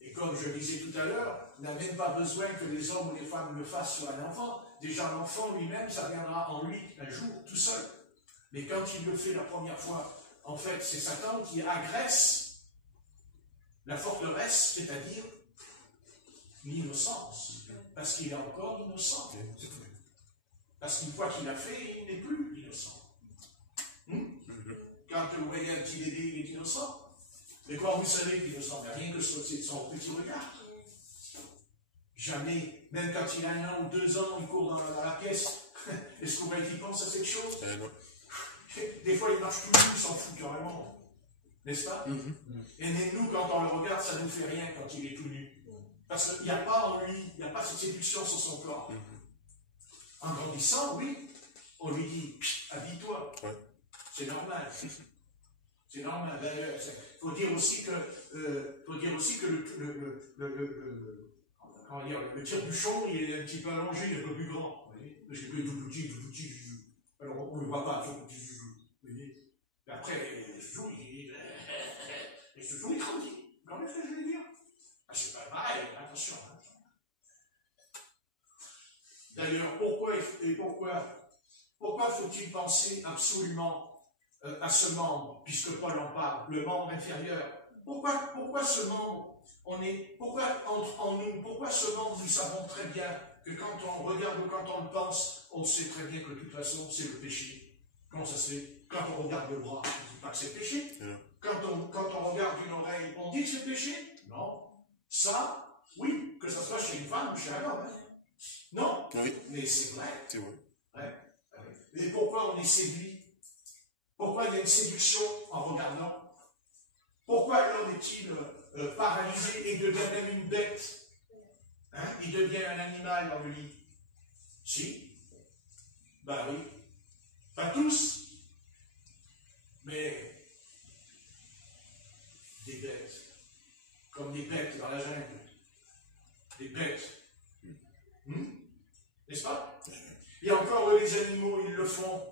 Et comme je disais tout à l'heure, n'a même pas besoin que les hommes ou les femmes le fassent sur un enfant. Déjà, l'enfant lui-même, ça viendra en lui un jour, tout seul. Mais quand il le fait la première fois, en fait, c'est Satan qui agresse la forteresse, c'est-à-dire l'innocence. Parce qu'il est encore innocent. Parce qu'une fois qu'il l'a fait, il n'est plus innocent. Quand vous voyez un petit bébé, il est innocent. Mais quand vous savez qu'il est innocent, rien que son petit regard. Jamais. Même quand il a 1 ou 2 ans, il court dans la pièce. Est-ce que vous voyez qu'il pense à cette chose? Non. Des fois, il marche tout nu, il s'en fout carrément. N'est-ce pas? Et même nous, quand on le regarde, ça ne nous fait rien quand il est tout nu. Parce qu'il n'y a pas en lui, il n'y a pas cette séduction sur son corps. En grandissant, oui, on lui dit, habille-toi. Ouais. C'est normal. C'est normal. Il faut dire aussi que, le tire-bouchon, il est un petit peu allongé, il est un peu plus grand. Vous voyez? Parce que tout petit, alors on ne le voit pas, tout petit joujou. Vous voyez? Et après, le joujou, il grandit. Vous comprenez ce que je veux dire? Ah, c'est pas pareil, attention. D'ailleurs, pourquoi faut-il penser absolument à ce membre, puisque Paul en parle, le membre inférieur? Pourquoi ce membre, pourquoi ce membre, nous savons très bien que quand on regarde ou quand on le pense, on sait très bien que de toute façon, c'est le péché. Comment ça se fait? Quand on regarde le bras, on ne dit pas que c'est péché. Quand on regarde une oreille, on dit que c'est péché? Non. Ça, oui, que ce soit chez une femme ou chez un homme. Hein. Non, oui. Mais c'est vrai. C'est vrai. Ouais. Et pourquoi on est séduit? Pourquoi il y a une séduction en regardant? Pourquoi l'homme est-il paralysé et devient même une bête? Hein? Il devient un animal dans le lit. Si? Ben oui. Pas tous, mais des bêtes. Comme des bêtes dans la jungle. Des bêtes. N'est-ce pas? Et encore, les animaux, ils le font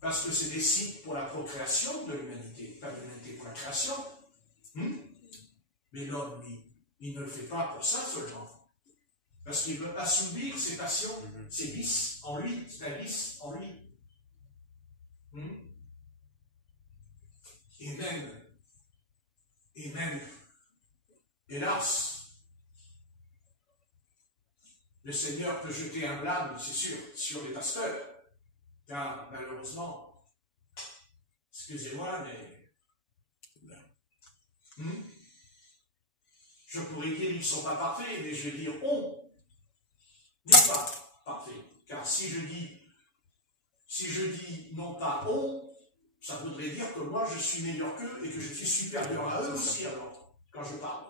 parce que c'est des sites pour la procréation de l'humanité, pas de l'humanité pour la création. Mais l'homme, lui, il ne le fait pas pour ça seulement. Parce qu'il veut assouvir ses passions, ses vices en lui. C'est un vice en lui. Et même, hélas, le Seigneur peut jeter un blâme, c'est sûr, sur les pasteurs. Car, malheureusement, excusez-moi, mais je pourrais dire qu'ils ne sont pas parfaits, mais je vais dire on n'est pas parfait. Car si je dis non pas on, ça voudrait dire que moi je suis meilleur qu'eux et que je suis supérieur à eux aussi alors, quand je parle.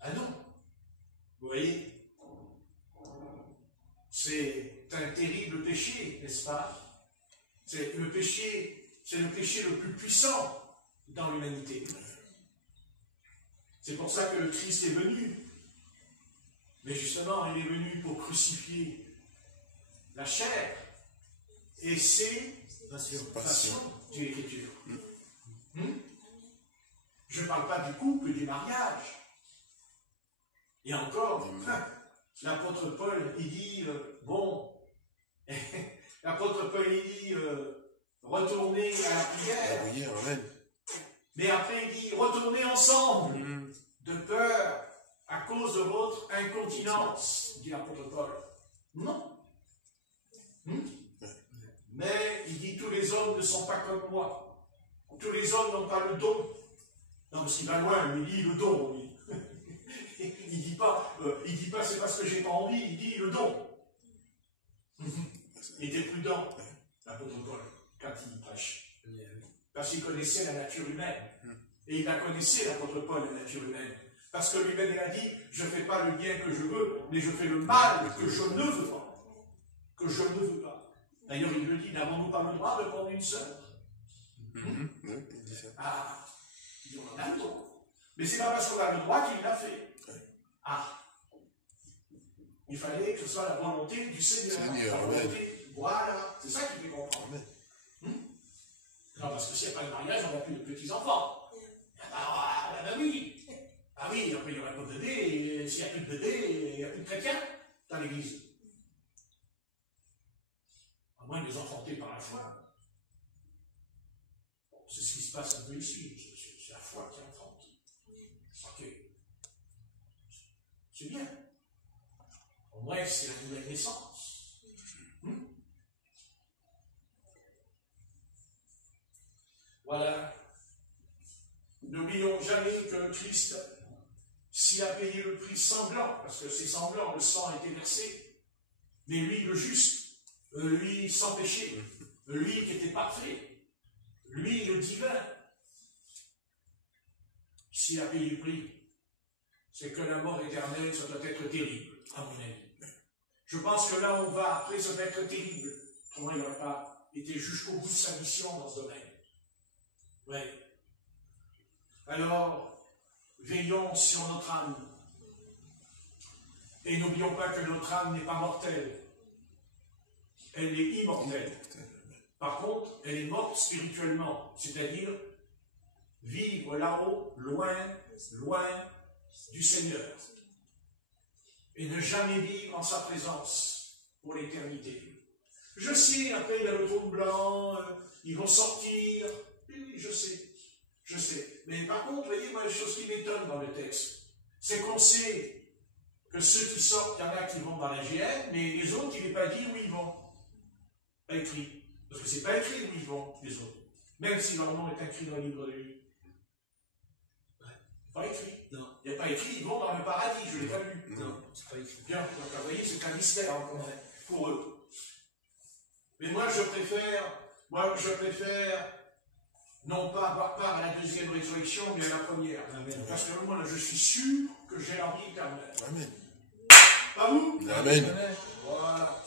Ah non. Vous voyez? C'est un terrible péché, n'est-ce pas? C'est le péché le plus puissant dans l'humanité. C'est pour ça que le Christ est venu. Mais justement, il est venu pour crucifier la chair et ses passions, dit l'Écriture. Je ne parle pas du couple, du mariage. Et encore, l'apôtre Paul, il dit, l'apôtre Paul, il dit, retournez à la prière. Mais après, il dit, retournez ensemble, de peur, à cause de votre incontinence, dit l'apôtre Paul. Non. Mais, il dit, tous les hommes ne sont pas comme moi. Tous les hommes n'ont pas le don. Non, parce qu'il va loin, il dit le don, oui. Il dit pas, c'est parce que j'ai pas envie, il dit le don. Il était prudent, l'apôtre Paul, quand il prêche. Parce qu'il connaissait la nature humaine. Et il la connaissait, l'apôtre Paul, la nature humaine. Parce que lui-même, il a dit, je ne fais pas le bien que je veux, mais je fais le mal que je ne veux pas. Que je ne veux pas. D'ailleurs, il le dit, n'avons-nous pas le droit de prendre une sœur? Ah, il dit, on en a le droit. Mais c'est pas parce qu'on a le droit qu'il l'a fait. Ah, il fallait que ce soit la volonté du Seigneur. Voilà, c'est ça qui fait comprendre. Non, parce que s'il n'y a pas de mariage, on n'a plus de petits-enfants. Ah oui. Ah oui, après il n'y aura pas de bébé, et s'il n'y a plus de bébé, il n'y a plus de chrétiens dans l'église. À moins de les enfanter par la foi. Bon, c'est ce qui se passe un peu ici, c'est la foi qui enfante. Ok. C'est bien. Au moins, c'est la nouvelle naissance. Voilà. N'oublions jamais que Christ s'il a payé le prix sanglant, parce que c'est sanglant, le sang a été versé, mais lui, le juste, lui sans péché, lui qui était parfait, lui le divin, s'il a payé le prix, c'est que la mort éternelle, ça doit être terrible, à mon avis. Je pense que là, on va, après, ça va être terrible. Autrement, il n'aurait pas été jusqu'au bout de sa mission dans ce domaine. Oui. Alors, veillons sur notre âme. Et n'oublions pas que notre âme n'est pas mortelle. Elle est immortelle. Par contre, elle est morte spirituellement, c'est-à-dire vivre là-haut, loin du Seigneur. Et ne jamais vivre en sa présence pour l'éternité. Je sais, après il y a le trône blanc, ils vont sortir. Oui, je sais. Mais par contre, vous voyez, moi, la chose qui m'étonne dans le texte, c'est qu'on sait que ceux qui sortent, il y en a qui vont dans la GN, mais les autres, il n'est pas dit où ils vont. Pas écrit. Parce que c'est pas écrit où ils vont, les autres. Même si leur nom est écrit dans le livre de lui. Pas écrit. Non. Il n'y a pas écrit, ils vont dans le paradis, je ne l'ai pas lu. Non, c'est pas écrit. Bien, donc vous voyez, c'est un mystère encore pour eux. Mais moi, je préfère non pas avoir part à la deuxième résurrection, mais à la première. Amen. Parce que moi, là, je suis sûr que j'ai la vie éternelle. Amen. Pas vous? Amen. Voilà.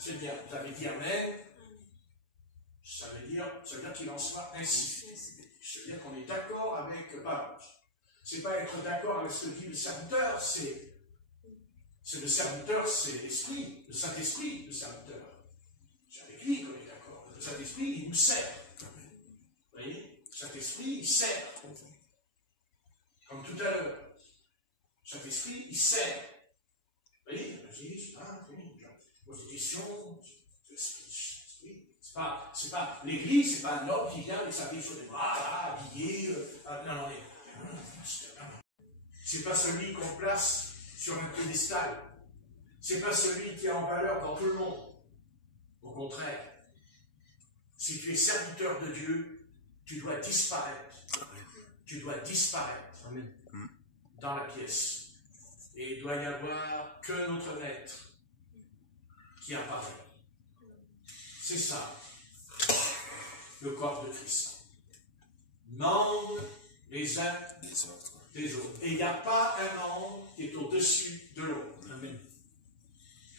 C'est bien. Vous avez dit Amen. Ça veut dire qu'il en soit ainsi. Ça veut dire qu'on est d'accord avec. C'est pas être d'accord avec ce que dit le serviteur, c'est le serviteur, c'est l'esprit, le Saint-Esprit, le serviteur. C'est avec lui qu'on est d'accord. Le Saint-Esprit, il nous sert. Vous voyez? Le Saint-Esprit, il sert. Comme tout à l'heure. Le Saint-Esprit, il sert. Vous voyez? Vos questions, c'est pas l'église, c'est pas un homme qui vient avec sa vie sur les bras, habillé. Non. C'est pas celui qu'on place sur un piédestal. C'est pas celui qui est en valeur dans tout le monde. Au contraire, si tu es serviteur de Dieu, tu dois disparaître. Tu dois disparaître dans la pièce. Et il doit y avoir que notre maître qui apparaît. C'est ça, le corps de Christ. Membre les uns des autres. Et il n'y a pas un membre qui est au-dessus de l'autre. Amen.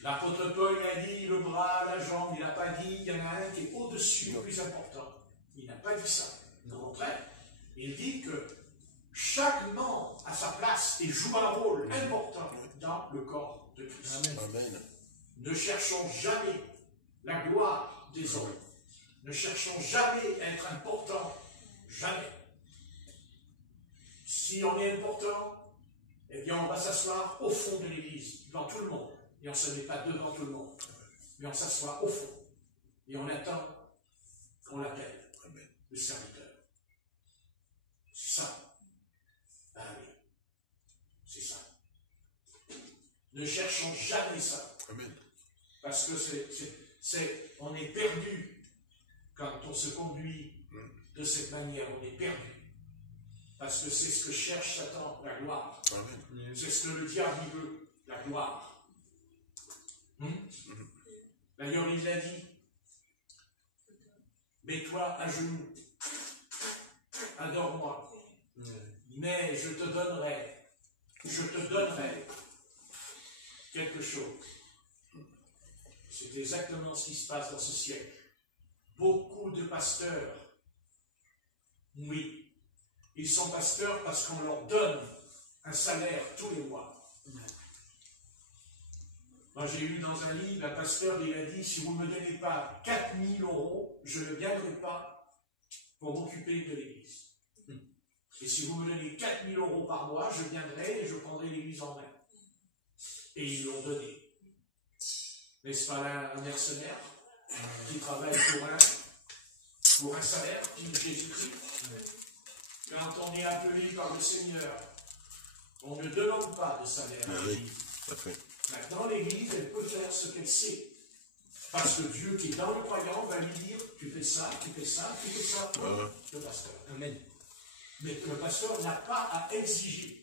L'apôtre Paul a dit le bras, la jambe, il n'a pas dit il y en a un qui est au-dessus, plus important. Il n'a pas dit ça. Au contraire, il dit que chaque membre a sa place et joue un rôle important dans le corps de Christ. Amen. Ne cherchons jamais la gloire des hommes. Ne cherchons jamais à être importants. Jamais. Si on est important, eh bien on va s'asseoir au fond de l'église, devant tout le monde. Et on ne se met pas devant tout le monde. Mais on s'assoit au fond. Et on attend qu'on l'appelle. Le serviteur. C'est ça. Ah oui. C'est ça. Ne cherchons jamais ça. Amen. Parce que on est perdu quand on se conduit de cette manière. On est perdu. Parce que c'est ce que cherche Satan, la gloire. Amen. C'est ce que le diable veut, la gloire. D'ailleurs, il l'a dit. Mets-toi à genoux. Adore-moi. Mais je te donnerai quelque chose. C'est exactement ce qui se passe dans ce siècle. Beaucoup de pasteurs, oui, ils sont pasteurs parce qu'on leur donne un salaire tous les mois. Moi, j'ai lu dans un livre, un pasteur, il a dit, si vous ne me donnez pas 4 000 €, je ne viendrai pas pour m'occuper de l'église. Et si vous me donnez 4 000 € par mois, je viendrai et je prendrai l'église en main. Et ils l'ont donné. N'est-ce pas là un mercenaire qui travaille pour un salaire, dit Jésus-Christ? Quand on est appelé par le Seigneur, on ne demande pas de salaire à l'église. Maintenant, l'église, elle peut faire ce qu'elle sait. Parce que Dieu qui est dans le croyant va lui dire, tu fais ça, tu fais ça, tu fais ça. Le pasteur. Amen. Mais le pasteur n'a pas à exiger.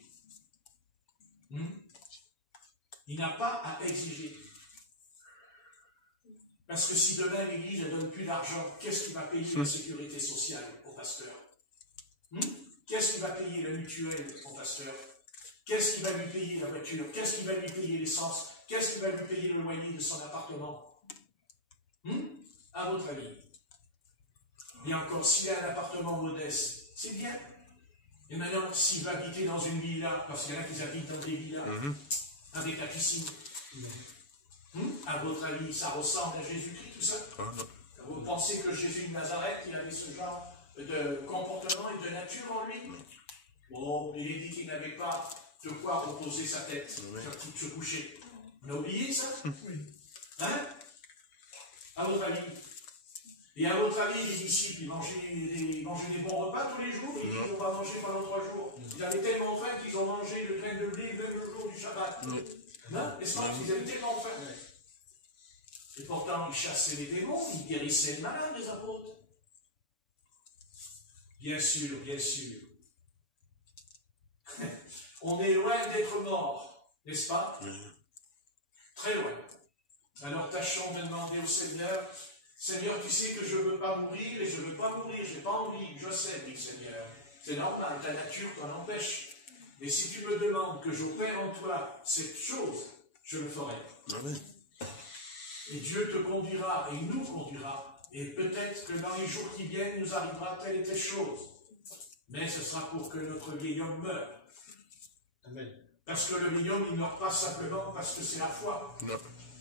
Il n'a pas à exiger. Parce que si demain l'Église ne donne plus d'argent, qu'est-ce qui va payer la sécurité sociale au pasteur? Qu'est-ce qui va payer la mutuelle au pasteur? Qu'est-ce qui va lui payer la voiture? Qu'est-ce qui va lui payer l'essence? Qu'est-ce qui va lui payer le loyer de son appartement? À votre avis? Et encore, s'il a un appartement modeste, c'est bien. Et maintenant, s'il va habiter dans une villa, parce qu'il y en a qui habitent dans des villas, avec la piscine, à votre avis, ça ressemble à Jésus-Christ, tout ça? Vous pensez que Jésus de Nazareth, il avait ce genre de comportement et de nature en lui? Bon, il est dit qu'il n'avait pas de quoi reposer sa tête, se coucher. On a oublié ça? Hein? À votre avis? Et à votre avis, les disciples, ils mangeaient des bons repas tous les jours, ils disaient on va manger pendant 3 jours. Ils avaient tellement faim qu'ils ont mangé le grain de blé même le jour du Shabbat. Non? N'est-ce pas? Ils avaient tellement faim. Et pourtant, ils chassaient les démons, ils guérissaient les malades, les apôtres. Bien sûr, bien sûr. On est loin d'être mort, n'est-ce pas? Très loin. Alors tâchons de demander au Seigneur, Seigneur, tu sais que je ne veux pas mourir et je ne veux pas mourir, je n'ai pas envie, je sais, dit Seigneur. C'est normal, ta nature t'en empêche. Mais si tu me demandes que j'opère en toi cette chose, je le ferai. Amen. Et Dieu te conduira, et il nous conduira. Et peut-être que dans les jours qui viennent, nous arrivera telle et telle chose. Mais ce sera pour que notre vieil homme meure. Amen. Parce que le vieil homme, il ne meurt pas simplement parce que c'est la foi. Non.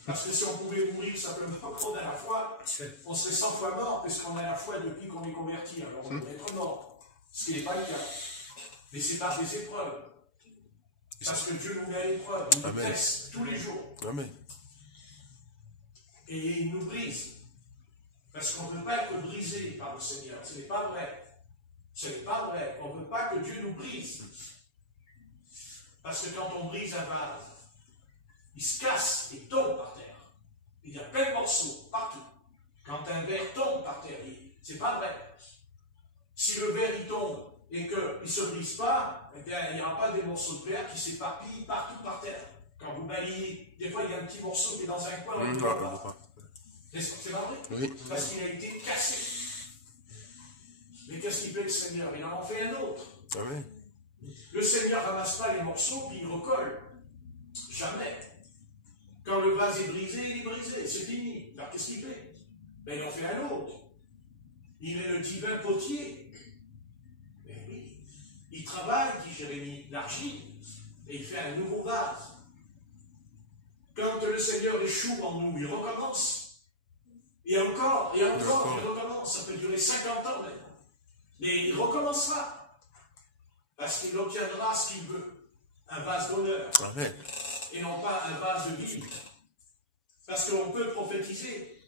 Parce que si on pouvait mourir simplement quand on a la foi, on serait 100 fois mort, parce qu'on a la foi depuis qu'on est converti. Alors on pourrait être mort. Ce qui n'est pas le cas. Mais c'est par des épreuves. Parce que Dieu nous met à l'épreuve. Il nous teste tous les jours. Amen. Et il nous brise. Parce qu'on ne peut pas être brisé par le Seigneur. Ce n'est pas vrai. Ce n'est pas vrai. On ne veut pas que Dieu nous brise. Parce que quand on brise un vase, il se casse et tombe par terre. Il y a plein de morceaux partout. Quand un verre tombe par terre, c'est pas vrai. Si le verre il tombe et qu'il ne se brise pas, eh bien, il n'y aura pas des morceaux de verre qui s'éparpillent partout par terre. Quand vous balayez, des fois il y a un petit morceau qui est dans un coin, on ne le voit pas. C'est pas vrai? Oui. Parce qu'il a été cassé. Mais qu'est-ce qu'il fait le Seigneur? Il en fait un autre. Amen. Le Seigneur ne ramasse pas les morceaux puis il recolle. Jamais. Quand le vase est brisé, il est brisé, c'est fini. Alors qu'est-ce qu'il fait? Ben, il en fait un autre. Il est le divin potier. Ben oui. Il travaille, dit Jérémie, l'argile, et il fait un nouveau vase. Quand le Seigneur échoue en nous, il recommence. Et encore, il recommence. Ça peut durer 50 ans même. Mais il recommencera. Parce qu'il obtiendra ce qu'il veut. Un vase d'honneur. Amen. Et non pas un vase de vie. Parce qu'on peut prophétiser.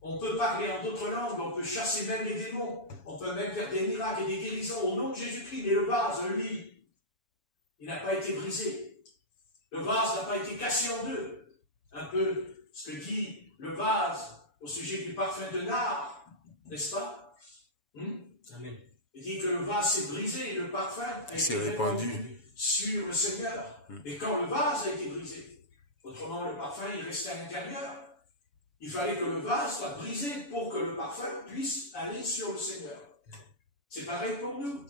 On peut parler en d'autres langues. On peut chasser même les démons. On peut même faire des miracles et des guérisons au nom de Jésus-Christ. Mais le vase, lui, il n'a pas été brisé. Le vase n'a pas été cassé en deux. Un peu ce que dit le vase au sujet du parfum de nard, n'est-ce pas? Amen. Il dit que le vase s'est brisé et le parfum a été répandu sur le Seigneur. Et quand le vase a été brisé, autrement le parfum il restait à l'intérieur, il fallait que le vase soit brisé pour que le parfum puisse aller sur le Seigneur. C'est pareil pour nous.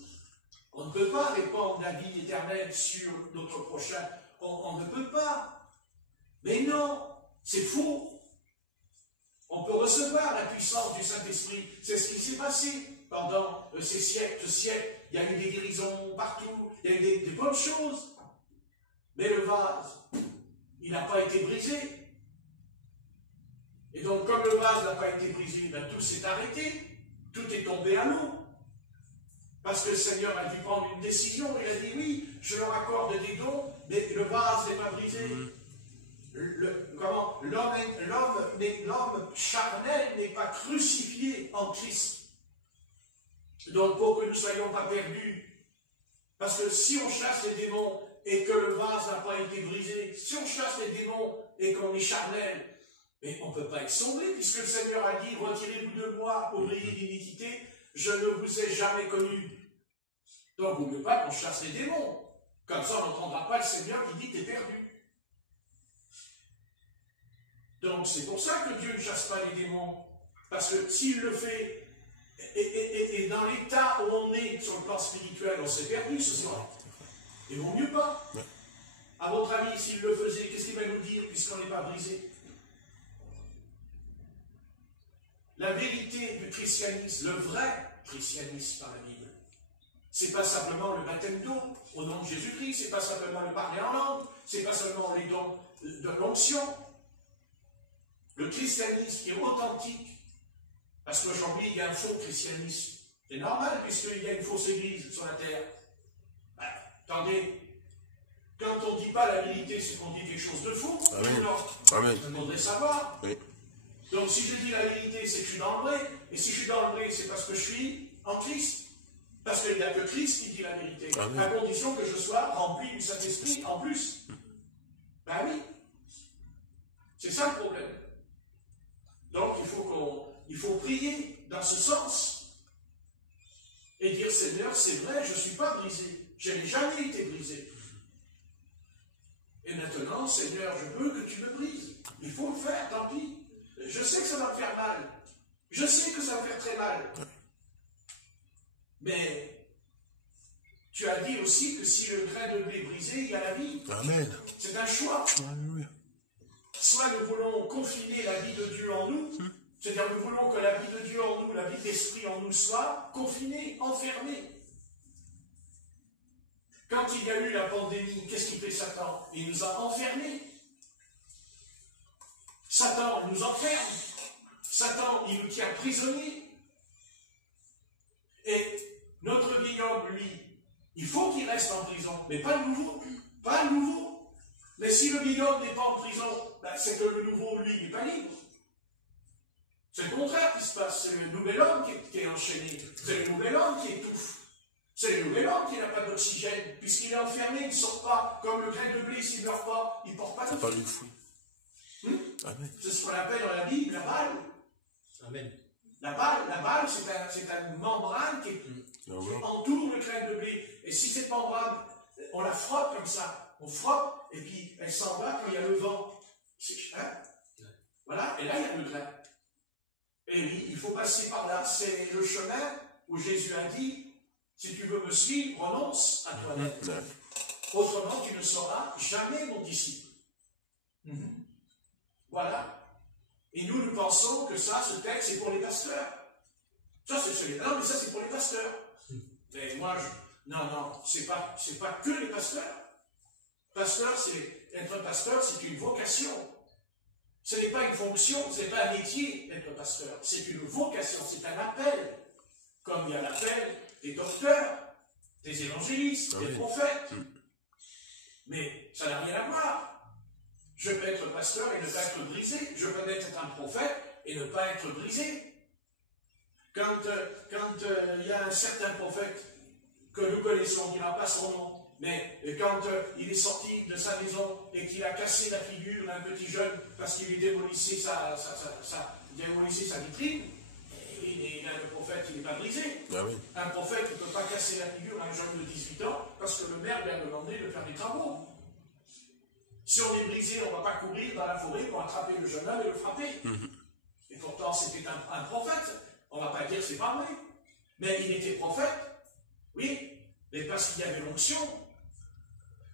On ne peut pas répandre la vie éternelle sur notre prochain. On ne peut pas. Mais non, c'est faux. On peut recevoir la puissance du Saint-Esprit. C'est ce qui s'est passé pendant ces siècles. Il y a eu des guérisons partout. Il y a eu des bonnes choses. Mais le vase, il n'a pas été brisé. Et donc, comme le vase n'a pas été brisé, ben, tout s'est arrêté. Tout est tombé à l'eau. Parce que le Seigneur a dû prendre une décision. Il a dit oui, je leur accorde des dons, mais le vase n'est pas brisé. L'homme charnel n'est pas crucifié en Christ. Donc, pour que nous ne soyons pas perdus, parce que si on chasse les démons et que le vase n'a pas été brisé, si on chasse les démons et qu'on est charnel, mais on ne peut pas être sauvé, puisque le Seigneur a dit, retirez-vous de moi, ouvriers d'iniquité, je ne vous ai jamais connu. Donc, il ne veut pas qu'on chasse les démons. Comme ça, on n'entendra pas le Seigneur qui dit « t'es perdu ». Donc, c'est pour ça que Dieu ne chasse pas les démons. Parce que s'il le fait, et dans l'état où on est sur le plan spirituel, on s'est perdu ce soir. Et vaut mieux pas. À votre avis, s'il le faisait, qu'est-ce qu'il va nous dire puisqu'on n'est pas brisé? La vérité du christianisme, le vrai christianisme dans la Bible, c'est pas simplement le baptême d'eau au nom de Jésus-Christ, c'est pas simplement le parler en langue, c'est pas seulement les dons de l'onction. Le christianisme qui est authentique, parce qu'aujourd'hui il y a un faux christianisme, c'est normal puisqu'il y a une fausse église sur la terre. Ben, attendez, quand on ne dit pas la vérité, c'est qu'on dit quelque chose de faux. Amen. Il faudrait savoir. Oui. Donc si je dis la vérité, c'est que je suis dans le vrai. Et si je suis dans le vrai, c'est parce que je suis en Christ. Parce qu'il n'y a que Christ qui dit la vérité. Amen. À condition que je sois rempli du Saint-Esprit en plus. Ben oui. C'est ça le problème. Donc il faut prier dans ce sens. Et dire, Seigneur, c'est vrai, je ne suis pas brisé. Je n'ai jamais été brisé. Et maintenant, Seigneur, je veux que tu me brises. Il faut le faire, tant pis. Je sais que ça va me faire mal. Je sais que ça va me faire très mal. Mais tu as dit aussi que si le grain de blé est brisé, il y a la vie. Amen. C'est un choix. Alléluia. Soit nous voulons confiner la vie de Dieu en nous, c'est-à-dire nous voulons que la vie de Dieu en nous, la vie d'esprit en nous soit confinée, enfermée. Quand il y a eu la pandémie, qu'est-ce qu'il fait Satan? Il nous a enfermés. Satan nous enferme. Satan, il nous tient prisonniers. Et notre vieil homme, lui, il faut qu'il reste en prison, mais pas le nouveau. Pas le nouveau. Mais si le vieil homme n'est pas en prison, ben c'est que le nouveau, lui, il n'est pas libre. C'est le contraire qui se passe. C'est le nouvel homme qui est enchaîné. C'est le nouvel homme qui étouffe. C'est le nouvel homme qui n'a pas d'oxygène, puisqu'il est enfermé, il ne sort pas. Comme le grain de blé, s'il ne meurt pas, il ne porte pas de fruit. Amen. C'est ce qu'on appelle dans la Bible la balle. Amen. La balle, c'est une membrane qui entoure le grain de blé. Et si cette membrane, on la frotte comme ça, on frotte, et puis elle s'en va quand il y a le vent. Hein? Voilà, et là il y a le grain. Et oui, il faut passer par là. C'est le chemin où Jésus a dit, si tu veux me suivre, renonce à toi-même. Autrement, tu ne seras jamais mon disciple. Voilà. Et nous pensons que ça, ce texte, c'est pour les pasteurs. Ça, non, mais ça, c'est pour les pasteurs. Et moi, non, c'est pas que les pasteurs. Être pasteur, c'est une vocation. Ce n'est pas une fonction, ce n'est pas un métier d'être pasteur. C'est une vocation, c'est un appel. Comme il y a l'appel des docteurs, des évangélistes, des prophètes. Mais ça n'a rien à voir. Je peux être pasteur et ne pas être brisé. Je peux être un prophète et ne pas être brisé. Quand il y a un certain prophète que nous connaissons, on ne dira pas son nom, mais quand il est sorti de sa maison et qu'il a cassé la figure d'un petit jeune parce qu'il démolissait sa vitrine, le prophète, il n'est pas brisé. Ah oui. Un prophète ne peut pas casser la figure à un jeune de 18 ans parce que le maire lui a demandé de faire des travaux. Si on est brisé, on ne va pas courir dans la forêt pour attraper le jeune homme et le frapper. Et pourtant, c'était un prophète. On ne va pas dire que c'est pas vrai. Mais il était prophète. Oui, mais parce qu'il y avait l'onction.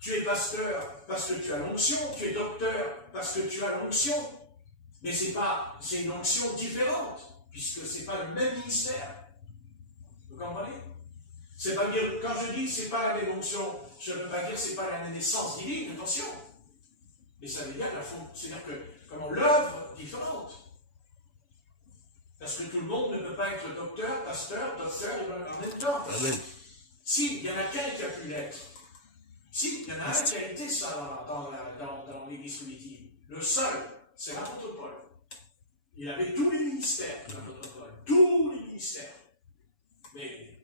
Tu es pasteur parce que tu as l'onction. Tu es docteur parce que tu as l'onction. Mais c'est une onction différente, puisque ce n'est pas le même ministère. Vous comprenez? C'est pas dire, quand je dis que ce n'est pas la même onction, je ne veux pas dire que ce n'est pas la même naissance divine, attention. Mais ça veut dire c'est-à-dire que comment l'œuvre différente. Parce que tout le monde ne peut pas être docteur, pasteur en même temps. Amen. Si, il y en a qu'un qui a pu l'être. Si, il y en a un qui a été ça dans l'église primitive. Le seul, c'est l'apôtre Paul. Il avait tous les ministères, l'apôtre Paul. Tous les ministères. Mais,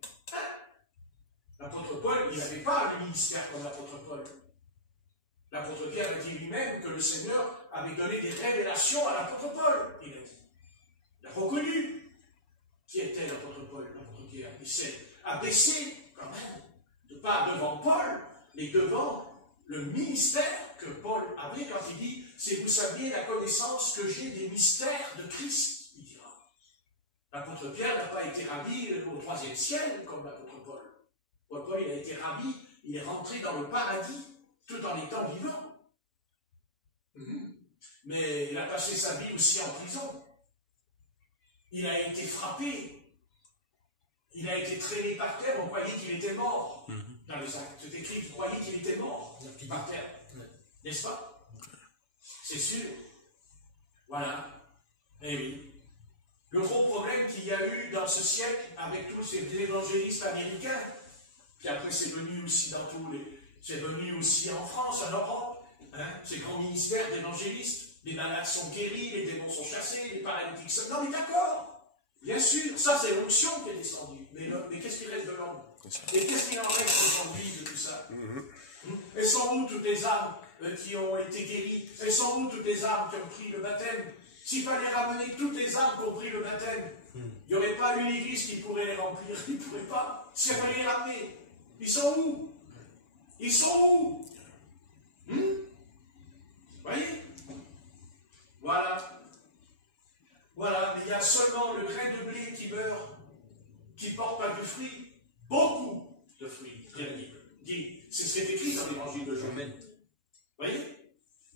l'apôtre Paul, il n'avait pas le ministère comme l'apôtre Paul. L'apôtre Pierre a dit lui-même que le Seigneur avait donné des révélations à l'apôtre Paul. Il a reconnu qui était l'apôtre Paul, l'apôtre Pierre. Il s'est abaissé quand même, pas devant Paul, mais devant le ministère que Paul avait quand il dit « Si vous saviez la connaissance que j'ai des mystères de Christ », il dira. L'apôtre Pierre n'a pas été ravi au 3e ciel comme l'apôtre Paul. Paul, il a été ravi, il est rentré dans le paradis tout en étant vivant. Mais il a passé sa vie aussi en prison. Il a été frappé. Il a été traîné par terre, on croyait qu'il était mort. Dans les actes, c'est écrit, vous croyez qu'il était mort par terre. N'est-ce pas? C'est sûr. Voilà. Eh oui. Le gros problème qu'il y a eu dans ce siècle, avec tous ces évangélistes américains, puis après c'est venu aussi dans tous les... C'est venu aussi en France, en Europe, ces grands ministères d'évangélistes. Les malades sont guéris, les démons sont chassés, les paralytiques sont... Non mais d'accord. Bien sûr, ça c'est l'onction qui est descendue. Mais qu'est-ce qui reste de l'homme? Et qu'est-ce qu'il en reste aujourd'hui de tout ça? Elles sont où toutes les âmes qui ont été guéries? Elles sont où toutes les âmes qui ont pris le baptême? S'il fallait ramener toutes les âmes qui ont pris le baptême, il n'y aurait pas une église qui pourrait les remplir. Ils ne pourraient pas. S'il fallait les ramener, ils sont où? Ils sont où? Voyez? Voilà. Voilà, mais il y a seulement le grain de blé qui meurt, qui ne porte pas de fruits, beaucoup de fruits, dit la Bible. C'est ce qui est écrit dans l'évangile de Jean. Vous voyez?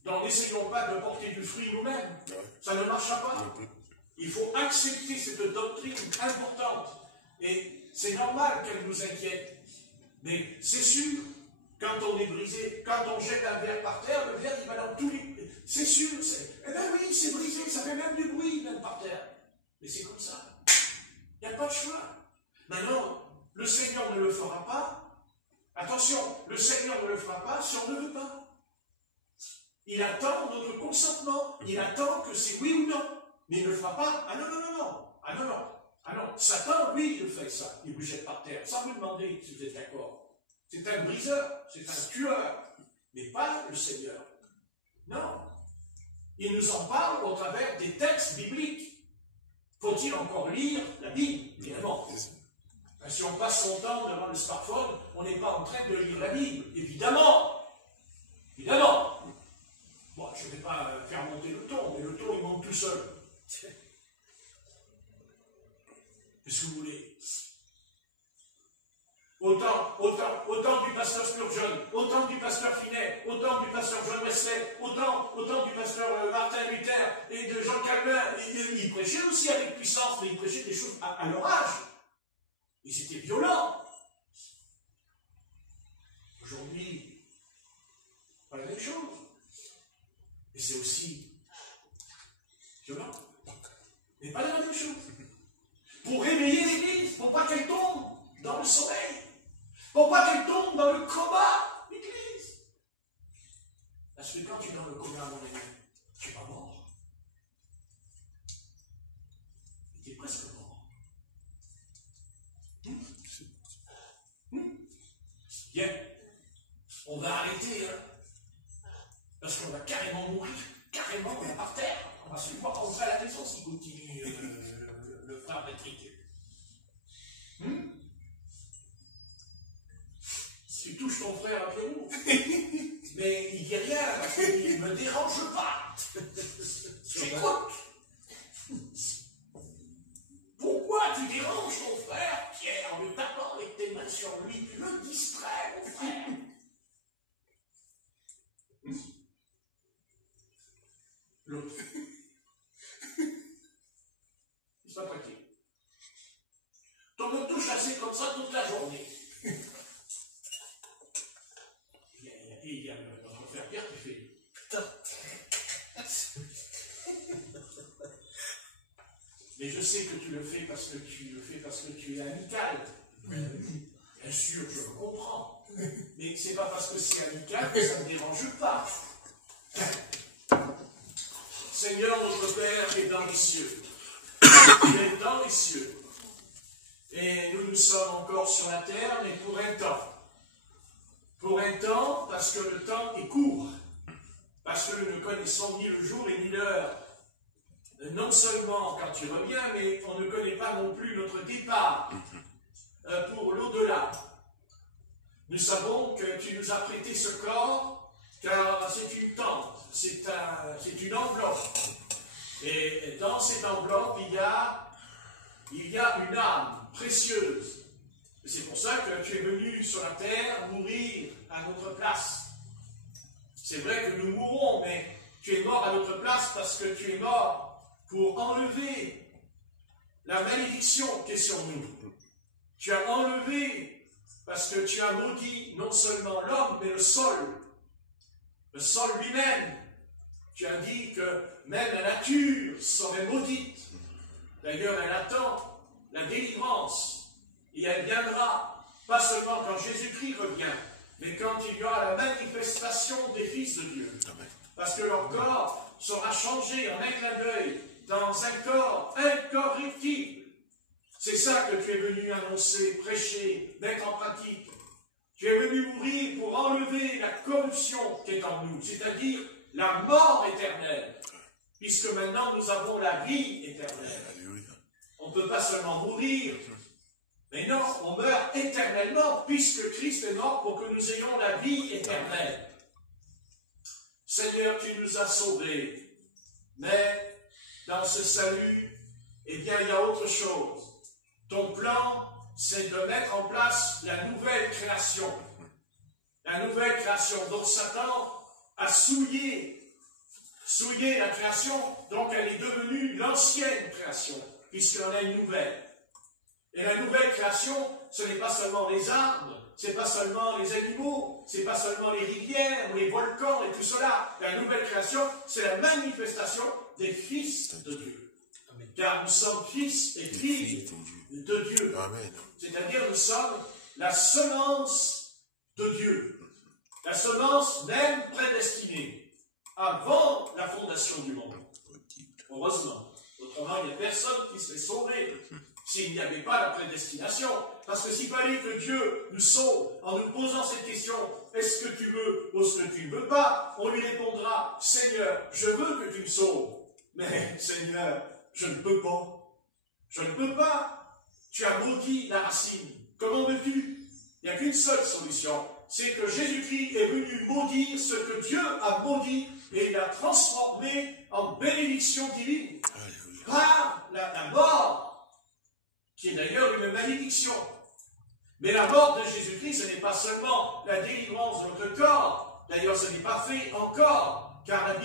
Donc n'essayons pas de porter du fruit nous-mêmes, ça ne marchera pas. Il faut accepter cette doctrine importante, et c'est normal qu'elle nous inquiète, mais c'est sûr, quand on est brisé, quand on jette un verre par terre, le verre il va dans tous les... C'est sûr, eh bien oui, c'est brisé, ça fait même du bruit, même par terre. Mais c'est comme ça. Il n'y a pas de choix. Maintenant, le Seigneur ne le fera pas. Attention, le Seigneur ne le fera pas si on ne veut pas. Il attend notre consentement. Il attend que c'est oui ou non. Mais il ne le fera pas. Ah non, non, non, non. Ah non, non. Ah non. Satan, lui, il fait ça. Il vous jette par terre. Sans vous demander si vous êtes d'accord. C'est un briseur. C'est un tueur. Mais pas le Seigneur. Non. Il nous en parle au travers des textes bibliques. Faut-il encore lire la Bible? Évidemment. Si on passe son temps devant le smartphone, on n'est pas en train de lire la Bible. Évidemment. Évidemment. Bon, je ne vais pas faire monter le ton, mais le ton, il monte tout seul. Qu'est-ce que vous voulez? Autant du pasteur Spurgeon, autant du pasteur Finet, autant du pasteur John Wesley, autant du pasteur Martin Luther et de Jean Calvin. Ils prêchaient aussi avec puissance, mais ils prêchaient des choses à leur âge. Ils étaient violents. Aujourd'hui, pas la même chose. Et c'est aussi violent. Mais pas la même chose. Pour réveiller l'Église, pour pas qu'elle tombe dans le sommeil. Pour pas qu'elle tombe dans le coma, l'Église. Parce que quand tu es dans le coma, mon ami, tu es pas mort. Tu es presque mort. Bien, on va arrêter, hein, parce qu'on va carrément mourir, carrément, on va par terre. On va se voir rentrer à la maison s'il continue le frère Patrick. Tu touches ton frère à Pierrot, mais il dit rien, parce qu'il ne me dérange pas. J'écoute. Pourquoi tu déranges ton frère, Pierre, en le tapant avec tes mains sur lui? Tu le distrais, mon frère. L'autre. C'est pas pratique. Donc on touche assez comme ça toute la journée. Et il y a notre frère Pierre qui fait putain. Mais je sais que tu le fais parce que tu es amical. Bien sûr, je le comprends. Mais c'est pas parce que c'est amical que ça ne me dérange pas. Seigneur notre Père qui est dans les cieux. Il est dans les cieux. Et nous sommes encore sur la terre, mais pour un temps. Pour un temps, parce que le temps est court. Parce que nous ne connaissons ni le jour et ni l'heure. Non seulement quand tu reviens, mais on ne connaît pas non plus notre départ pour l'au-delà. Nous savons que tu nous as prêté ce corps, car c'est une tente, c'est une enveloppe. Et dans cette enveloppe, il y a une âme précieuse. Et c'est pour ça que tu es venu sur la terre mourir à notre place. C'est vrai que nous mourrons, mais tu es mort à notre place parce que tu es mort pour enlever la malédiction qui est sur nous. Tu as enlevé parce que tu as maudit non seulement l'homme, mais le sol lui-même. Tu as dit que même la nature serait maudite. D'ailleurs, elle attend la délivrance. Et elle viendra, pas seulement quand Jésus-Christ revient, mais quand il y aura la manifestation des fils de Dieu. Parce que leur corps sera changé en un clin d'œil dans un corps incorruptible. C'est ça que tu es venu annoncer, prêcher, mettre en pratique. Tu es venu mourir pour enlever la corruption qui est en nous, c'est-à-dire la mort éternelle. Puisque maintenant nous avons la vie éternelle. On ne peut pas seulement mourir, mais non, on meurt éternellement, puisque Christ est mort pour que nous ayons la vie éternelle. Seigneur, tu nous as sauvés, mais dans ce salut, eh bien, il y a autre chose. Ton plan, c'est de mettre en place la nouvelle création. La nouvelle création dont Satan a souillé la création, donc elle est devenue l'ancienne création, puisqu'on a une nouvelle. Et la nouvelle création, ce n'est pas seulement les arbres, ce n'est pas seulement les animaux, ce n'est pas seulement les rivières, ou les volcans et tout cela. La nouvelle création, c'est la manifestation des fils de Dieu. Amen. Car nous sommes fils et filles de Dieu. C'est-à-dire nous sommes la semence de Dieu. La semence même prédestinée avant la fondation du monde. Heureusement. Autrement, il n'y a personne qui serait sauvé s'il n'y avait pas la prédestination. Parce que s'il fallait que Dieu nous sauve en nous posant cette question, est-ce que tu veux ou est-ce que tu ne veux pas, on lui répondra, Seigneur, je veux que tu me sauves. Mais Seigneur, je ne peux pas. Je ne peux pas. Tu as maudit la racine. Comment veux-tu? Il n'y a qu'une seule solution. C'est que Jésus-Christ est venu maudire ce que Dieu a maudit et il l'a transformé en bénédiction divine. Par la mort, qui est d'ailleurs une malédiction. Mais la mort de Jésus-Christ, ce n'est pas seulement la délivrance de notre corps. D'ailleurs, ce n'est pas fait encore. Car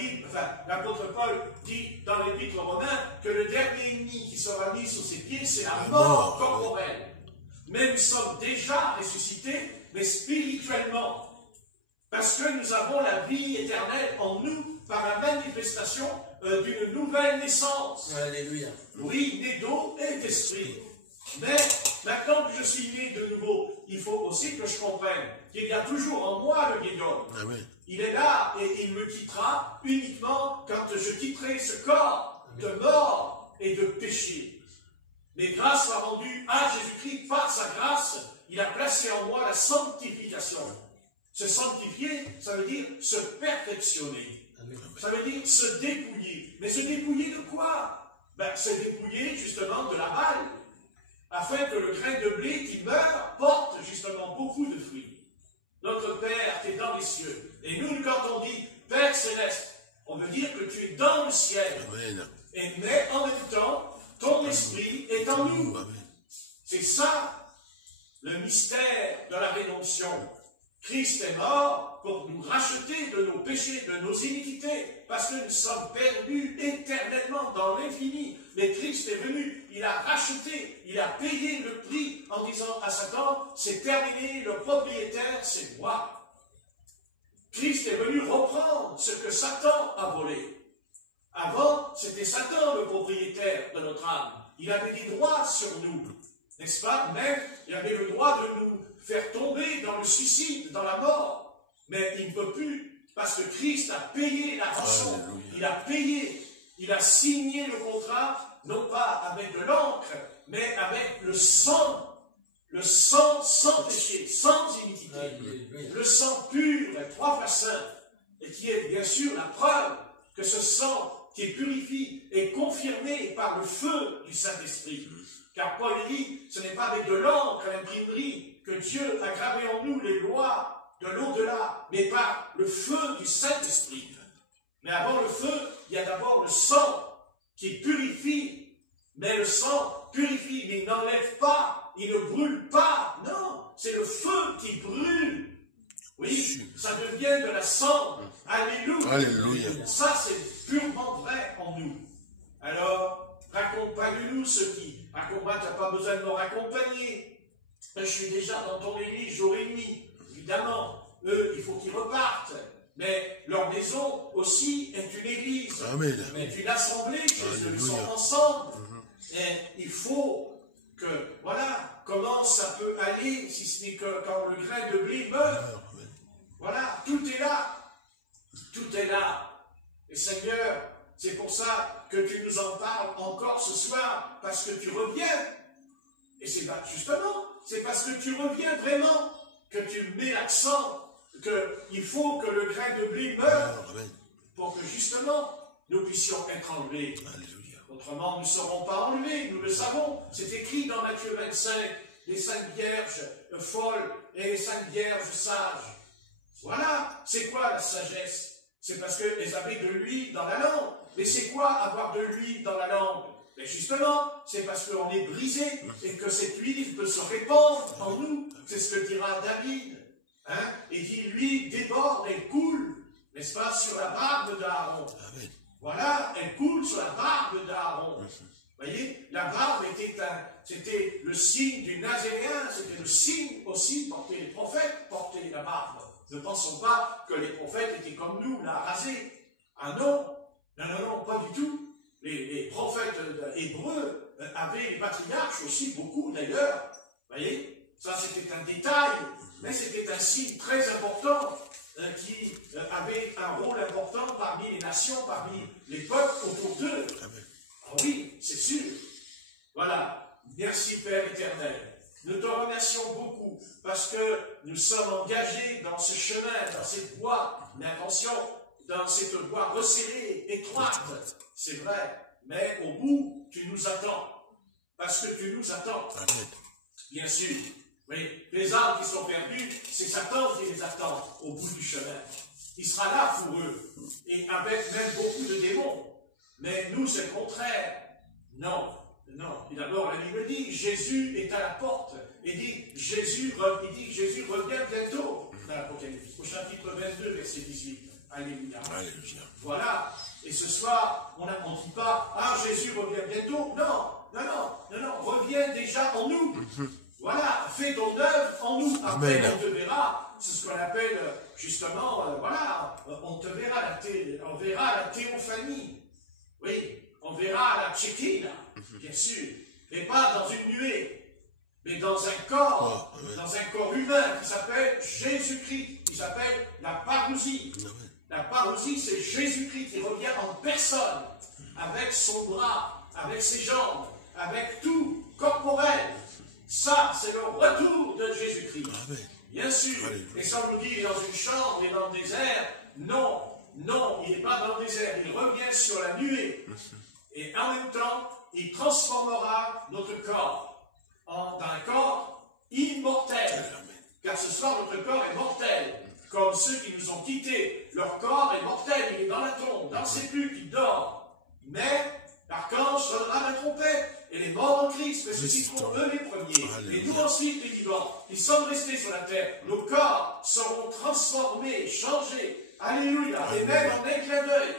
l'apôtre Paul dit dans l'épître aux Romains que le dernier ennemi qui sera mis sous ses pieds, c'est la mort corporelle. Mais nous sommes déjà ressuscités, mais spirituellement. Parce que nous avons la vie éternelle en nous par la manifestation d'une nouvelle naissance. Alléluia. Oui, né d'eau et d'esprit. Mais maintenant que je suis né de nouveau, il faut aussi que je comprenne qu'il y a toujours en moi le vieil homme. Il est là et il me quittera uniquement quand je quitterai ce corps de mort et de péché. Mais grâce soit rendue à Jésus-Christ par sa grâce, il a placé en moi la sanctification. Se sanctifier, ça veut dire se perfectionner. Ça veut dire se dépouiller. Mais se dépouiller de quoi? Se dépouiller justement de la balle, afin que le grain de blé qui meurt porte justement beaucoup de fruits. Notre Père qui est dans les cieux. Et nous, quand on dit Père Céleste, on veut dire que tu es dans le ciel. Amen. Mais en même temps, ton esprit est en nous. C'est ça, le mystère de la rédemption. Christ est mort pour nous racheter de nos péchés, de nos iniquités, parce que nous sommes perdus éternellement dans l'infini. Mais Christ est venu, il a racheté, il a payé le prix en disant à Satan, c'est terminé, le propriétaire, c'est moi. Christ est venu reprendre ce que Satan a volé. Avant, c'était Satan le propriétaire de notre âme. Il avait des droits sur nous, n'est-ce pas? Même, il avait le droit de nous faire tomber dans le suicide, dans la mort. Mais il ne peut plus, parce que Christ a payé la rançon. Il a payé, il a signé le contrat, non pas avec de l'encre, mais avec le sang sans péché, sans iniquité. Le sang pur, les 3 fois saint, et qui est bien sûr la preuve que ce sang qui purifie est confirmée par le feu du Saint-Esprit. Car Paul dit, ce n'est pas avec de l'encre à l'imprimerie que Dieu a gravé en nous les lois de l'au-delà, mais par le feu du Saint-Esprit. Mais avant le feu, il y a d'abord le sang qui purifie. Mais le sang purifie, mais il n'enlève pas, il ne brûle pas. Non, c'est le feu qui brûle. Oui, ça devient de la cendre. Alléluia. Alléluia. Ça, c'est purement vrai en nous. Alors, raccompagne-nous ceux qui accompagnent. Tu n'as pas besoin de me raccompagner. Je suis déjà dans ton église jour et nuit. Évidemment, eux, il faut qu'ils repartent. Mais leur maison aussi est une église. Amen. Est une assemblée. Ils sont ensemble. Et il faut que, voilà, comment ça peut aller si ce n'est que quand le grain de blé meurt. Voilà, tout est là. Tout est là. Et Seigneur, c'est pour ça que tu nous en parles encore ce soir, parce que tu reviens. Et c'est justement, c'est parce que tu reviens vraiment que tu mets l'accent qu'il faut que le grain de blé meure pour que justement nous puissions être enlevés. Autrement, nous ne serons pas enlevés, nous le savons. C'est écrit dans Matthieu 25, les 5 vierges folles et les 5 vierges sages. Voilà, c'est quoi la sagesse? C'est parce qu'elles avaient de l'huile dans la langue. Mais c'est quoi avoir de l'huile dans la langue? Mais justement, c'est parce qu'on est brisé et que cette huile peut se répandre en nous. C'est ce que dira David. Hein? Il dit, l'huile déborde, elle coule, n'est-ce pas, sur la barbe d'Aaron. Voilà, elle coule sur la barbe d'Aaron. Vous voyez, la barbe c'était le signe du Nazaréen, c'était le signe aussi, les prophètes portaient la barbe. Ne pensons pas que les prophètes étaient comme nous, là, rasés. Ah non, non, pas du tout. Les prophètes hébreux avaient les patriarches aussi, beaucoup d'ailleurs. Vous voyez, ça c'était un détail, mais c'était un signe très important qui avait un rôle important parmi les nations, parmi les peuples autour d'eux. Ah oui, c'est sûr. Voilà, merci Père éternel. Nous te remercions beaucoup parce que nous sommes engagés dans ce chemin, dans cette voie, mais attention, dans cette voie resserrée, étroite, c'est vrai, mais au bout, tu nous attends, parce que tu nous attends. Amen. Bien sûr, oui, les âmes qui sont perdues, c'est Satan qui les attend au bout du chemin. Il sera là pour eux, et avec même beaucoup de démons. Mais nous, c'est le contraire. Non. Et d'abord, la Bible dit, Jésus est à la porte. Il dit, Jésus revient bientôt. Dans l'Apocalypse, au chapitre 22, verset 18. Alléluia. Voilà. Et ce soir, on ne dit pas, ah, Jésus revient bientôt. Non. Reviens déjà en nous. Voilà. Fais ton œuvre en nous. Après, on te verra. C'est ce qu'on appelle, justement, on te verra, on verra la théophanie. Oui. On verra la Tchéquie, bien sûr, mais pas dans une nuée, mais dans un corps humain qui s'appelle Jésus-Christ, qui s'appelle la parousie. La parousie, c'est Jésus-Christ qui revient en personne, avec son bras, avec ses jambes, avec tout corporel. Ça, c'est le retour de Jésus-Christ. Bien sûr. Et ça, on nous dit, il est dans une chambre, il est dans le désert. Non, il n'est pas dans le désert, il revient sur la nuée. Et en même temps, il transformera notre corps dans un corps immortel. Car ce soir, notre corps est mortel. Comme ceux qui nous ont quittés. Leur corps est mortel, il est dans la tombe, dans le sépulcre, il dort. Mais l'archange sonnera la trompette. Et les morts en Christ ressusciteront eux les premiers. Et nous ensuite, les vivants, qui sommes restés sur la terre, nos corps seront transformés, changés. Alléluia. Et même en un clin d'œil.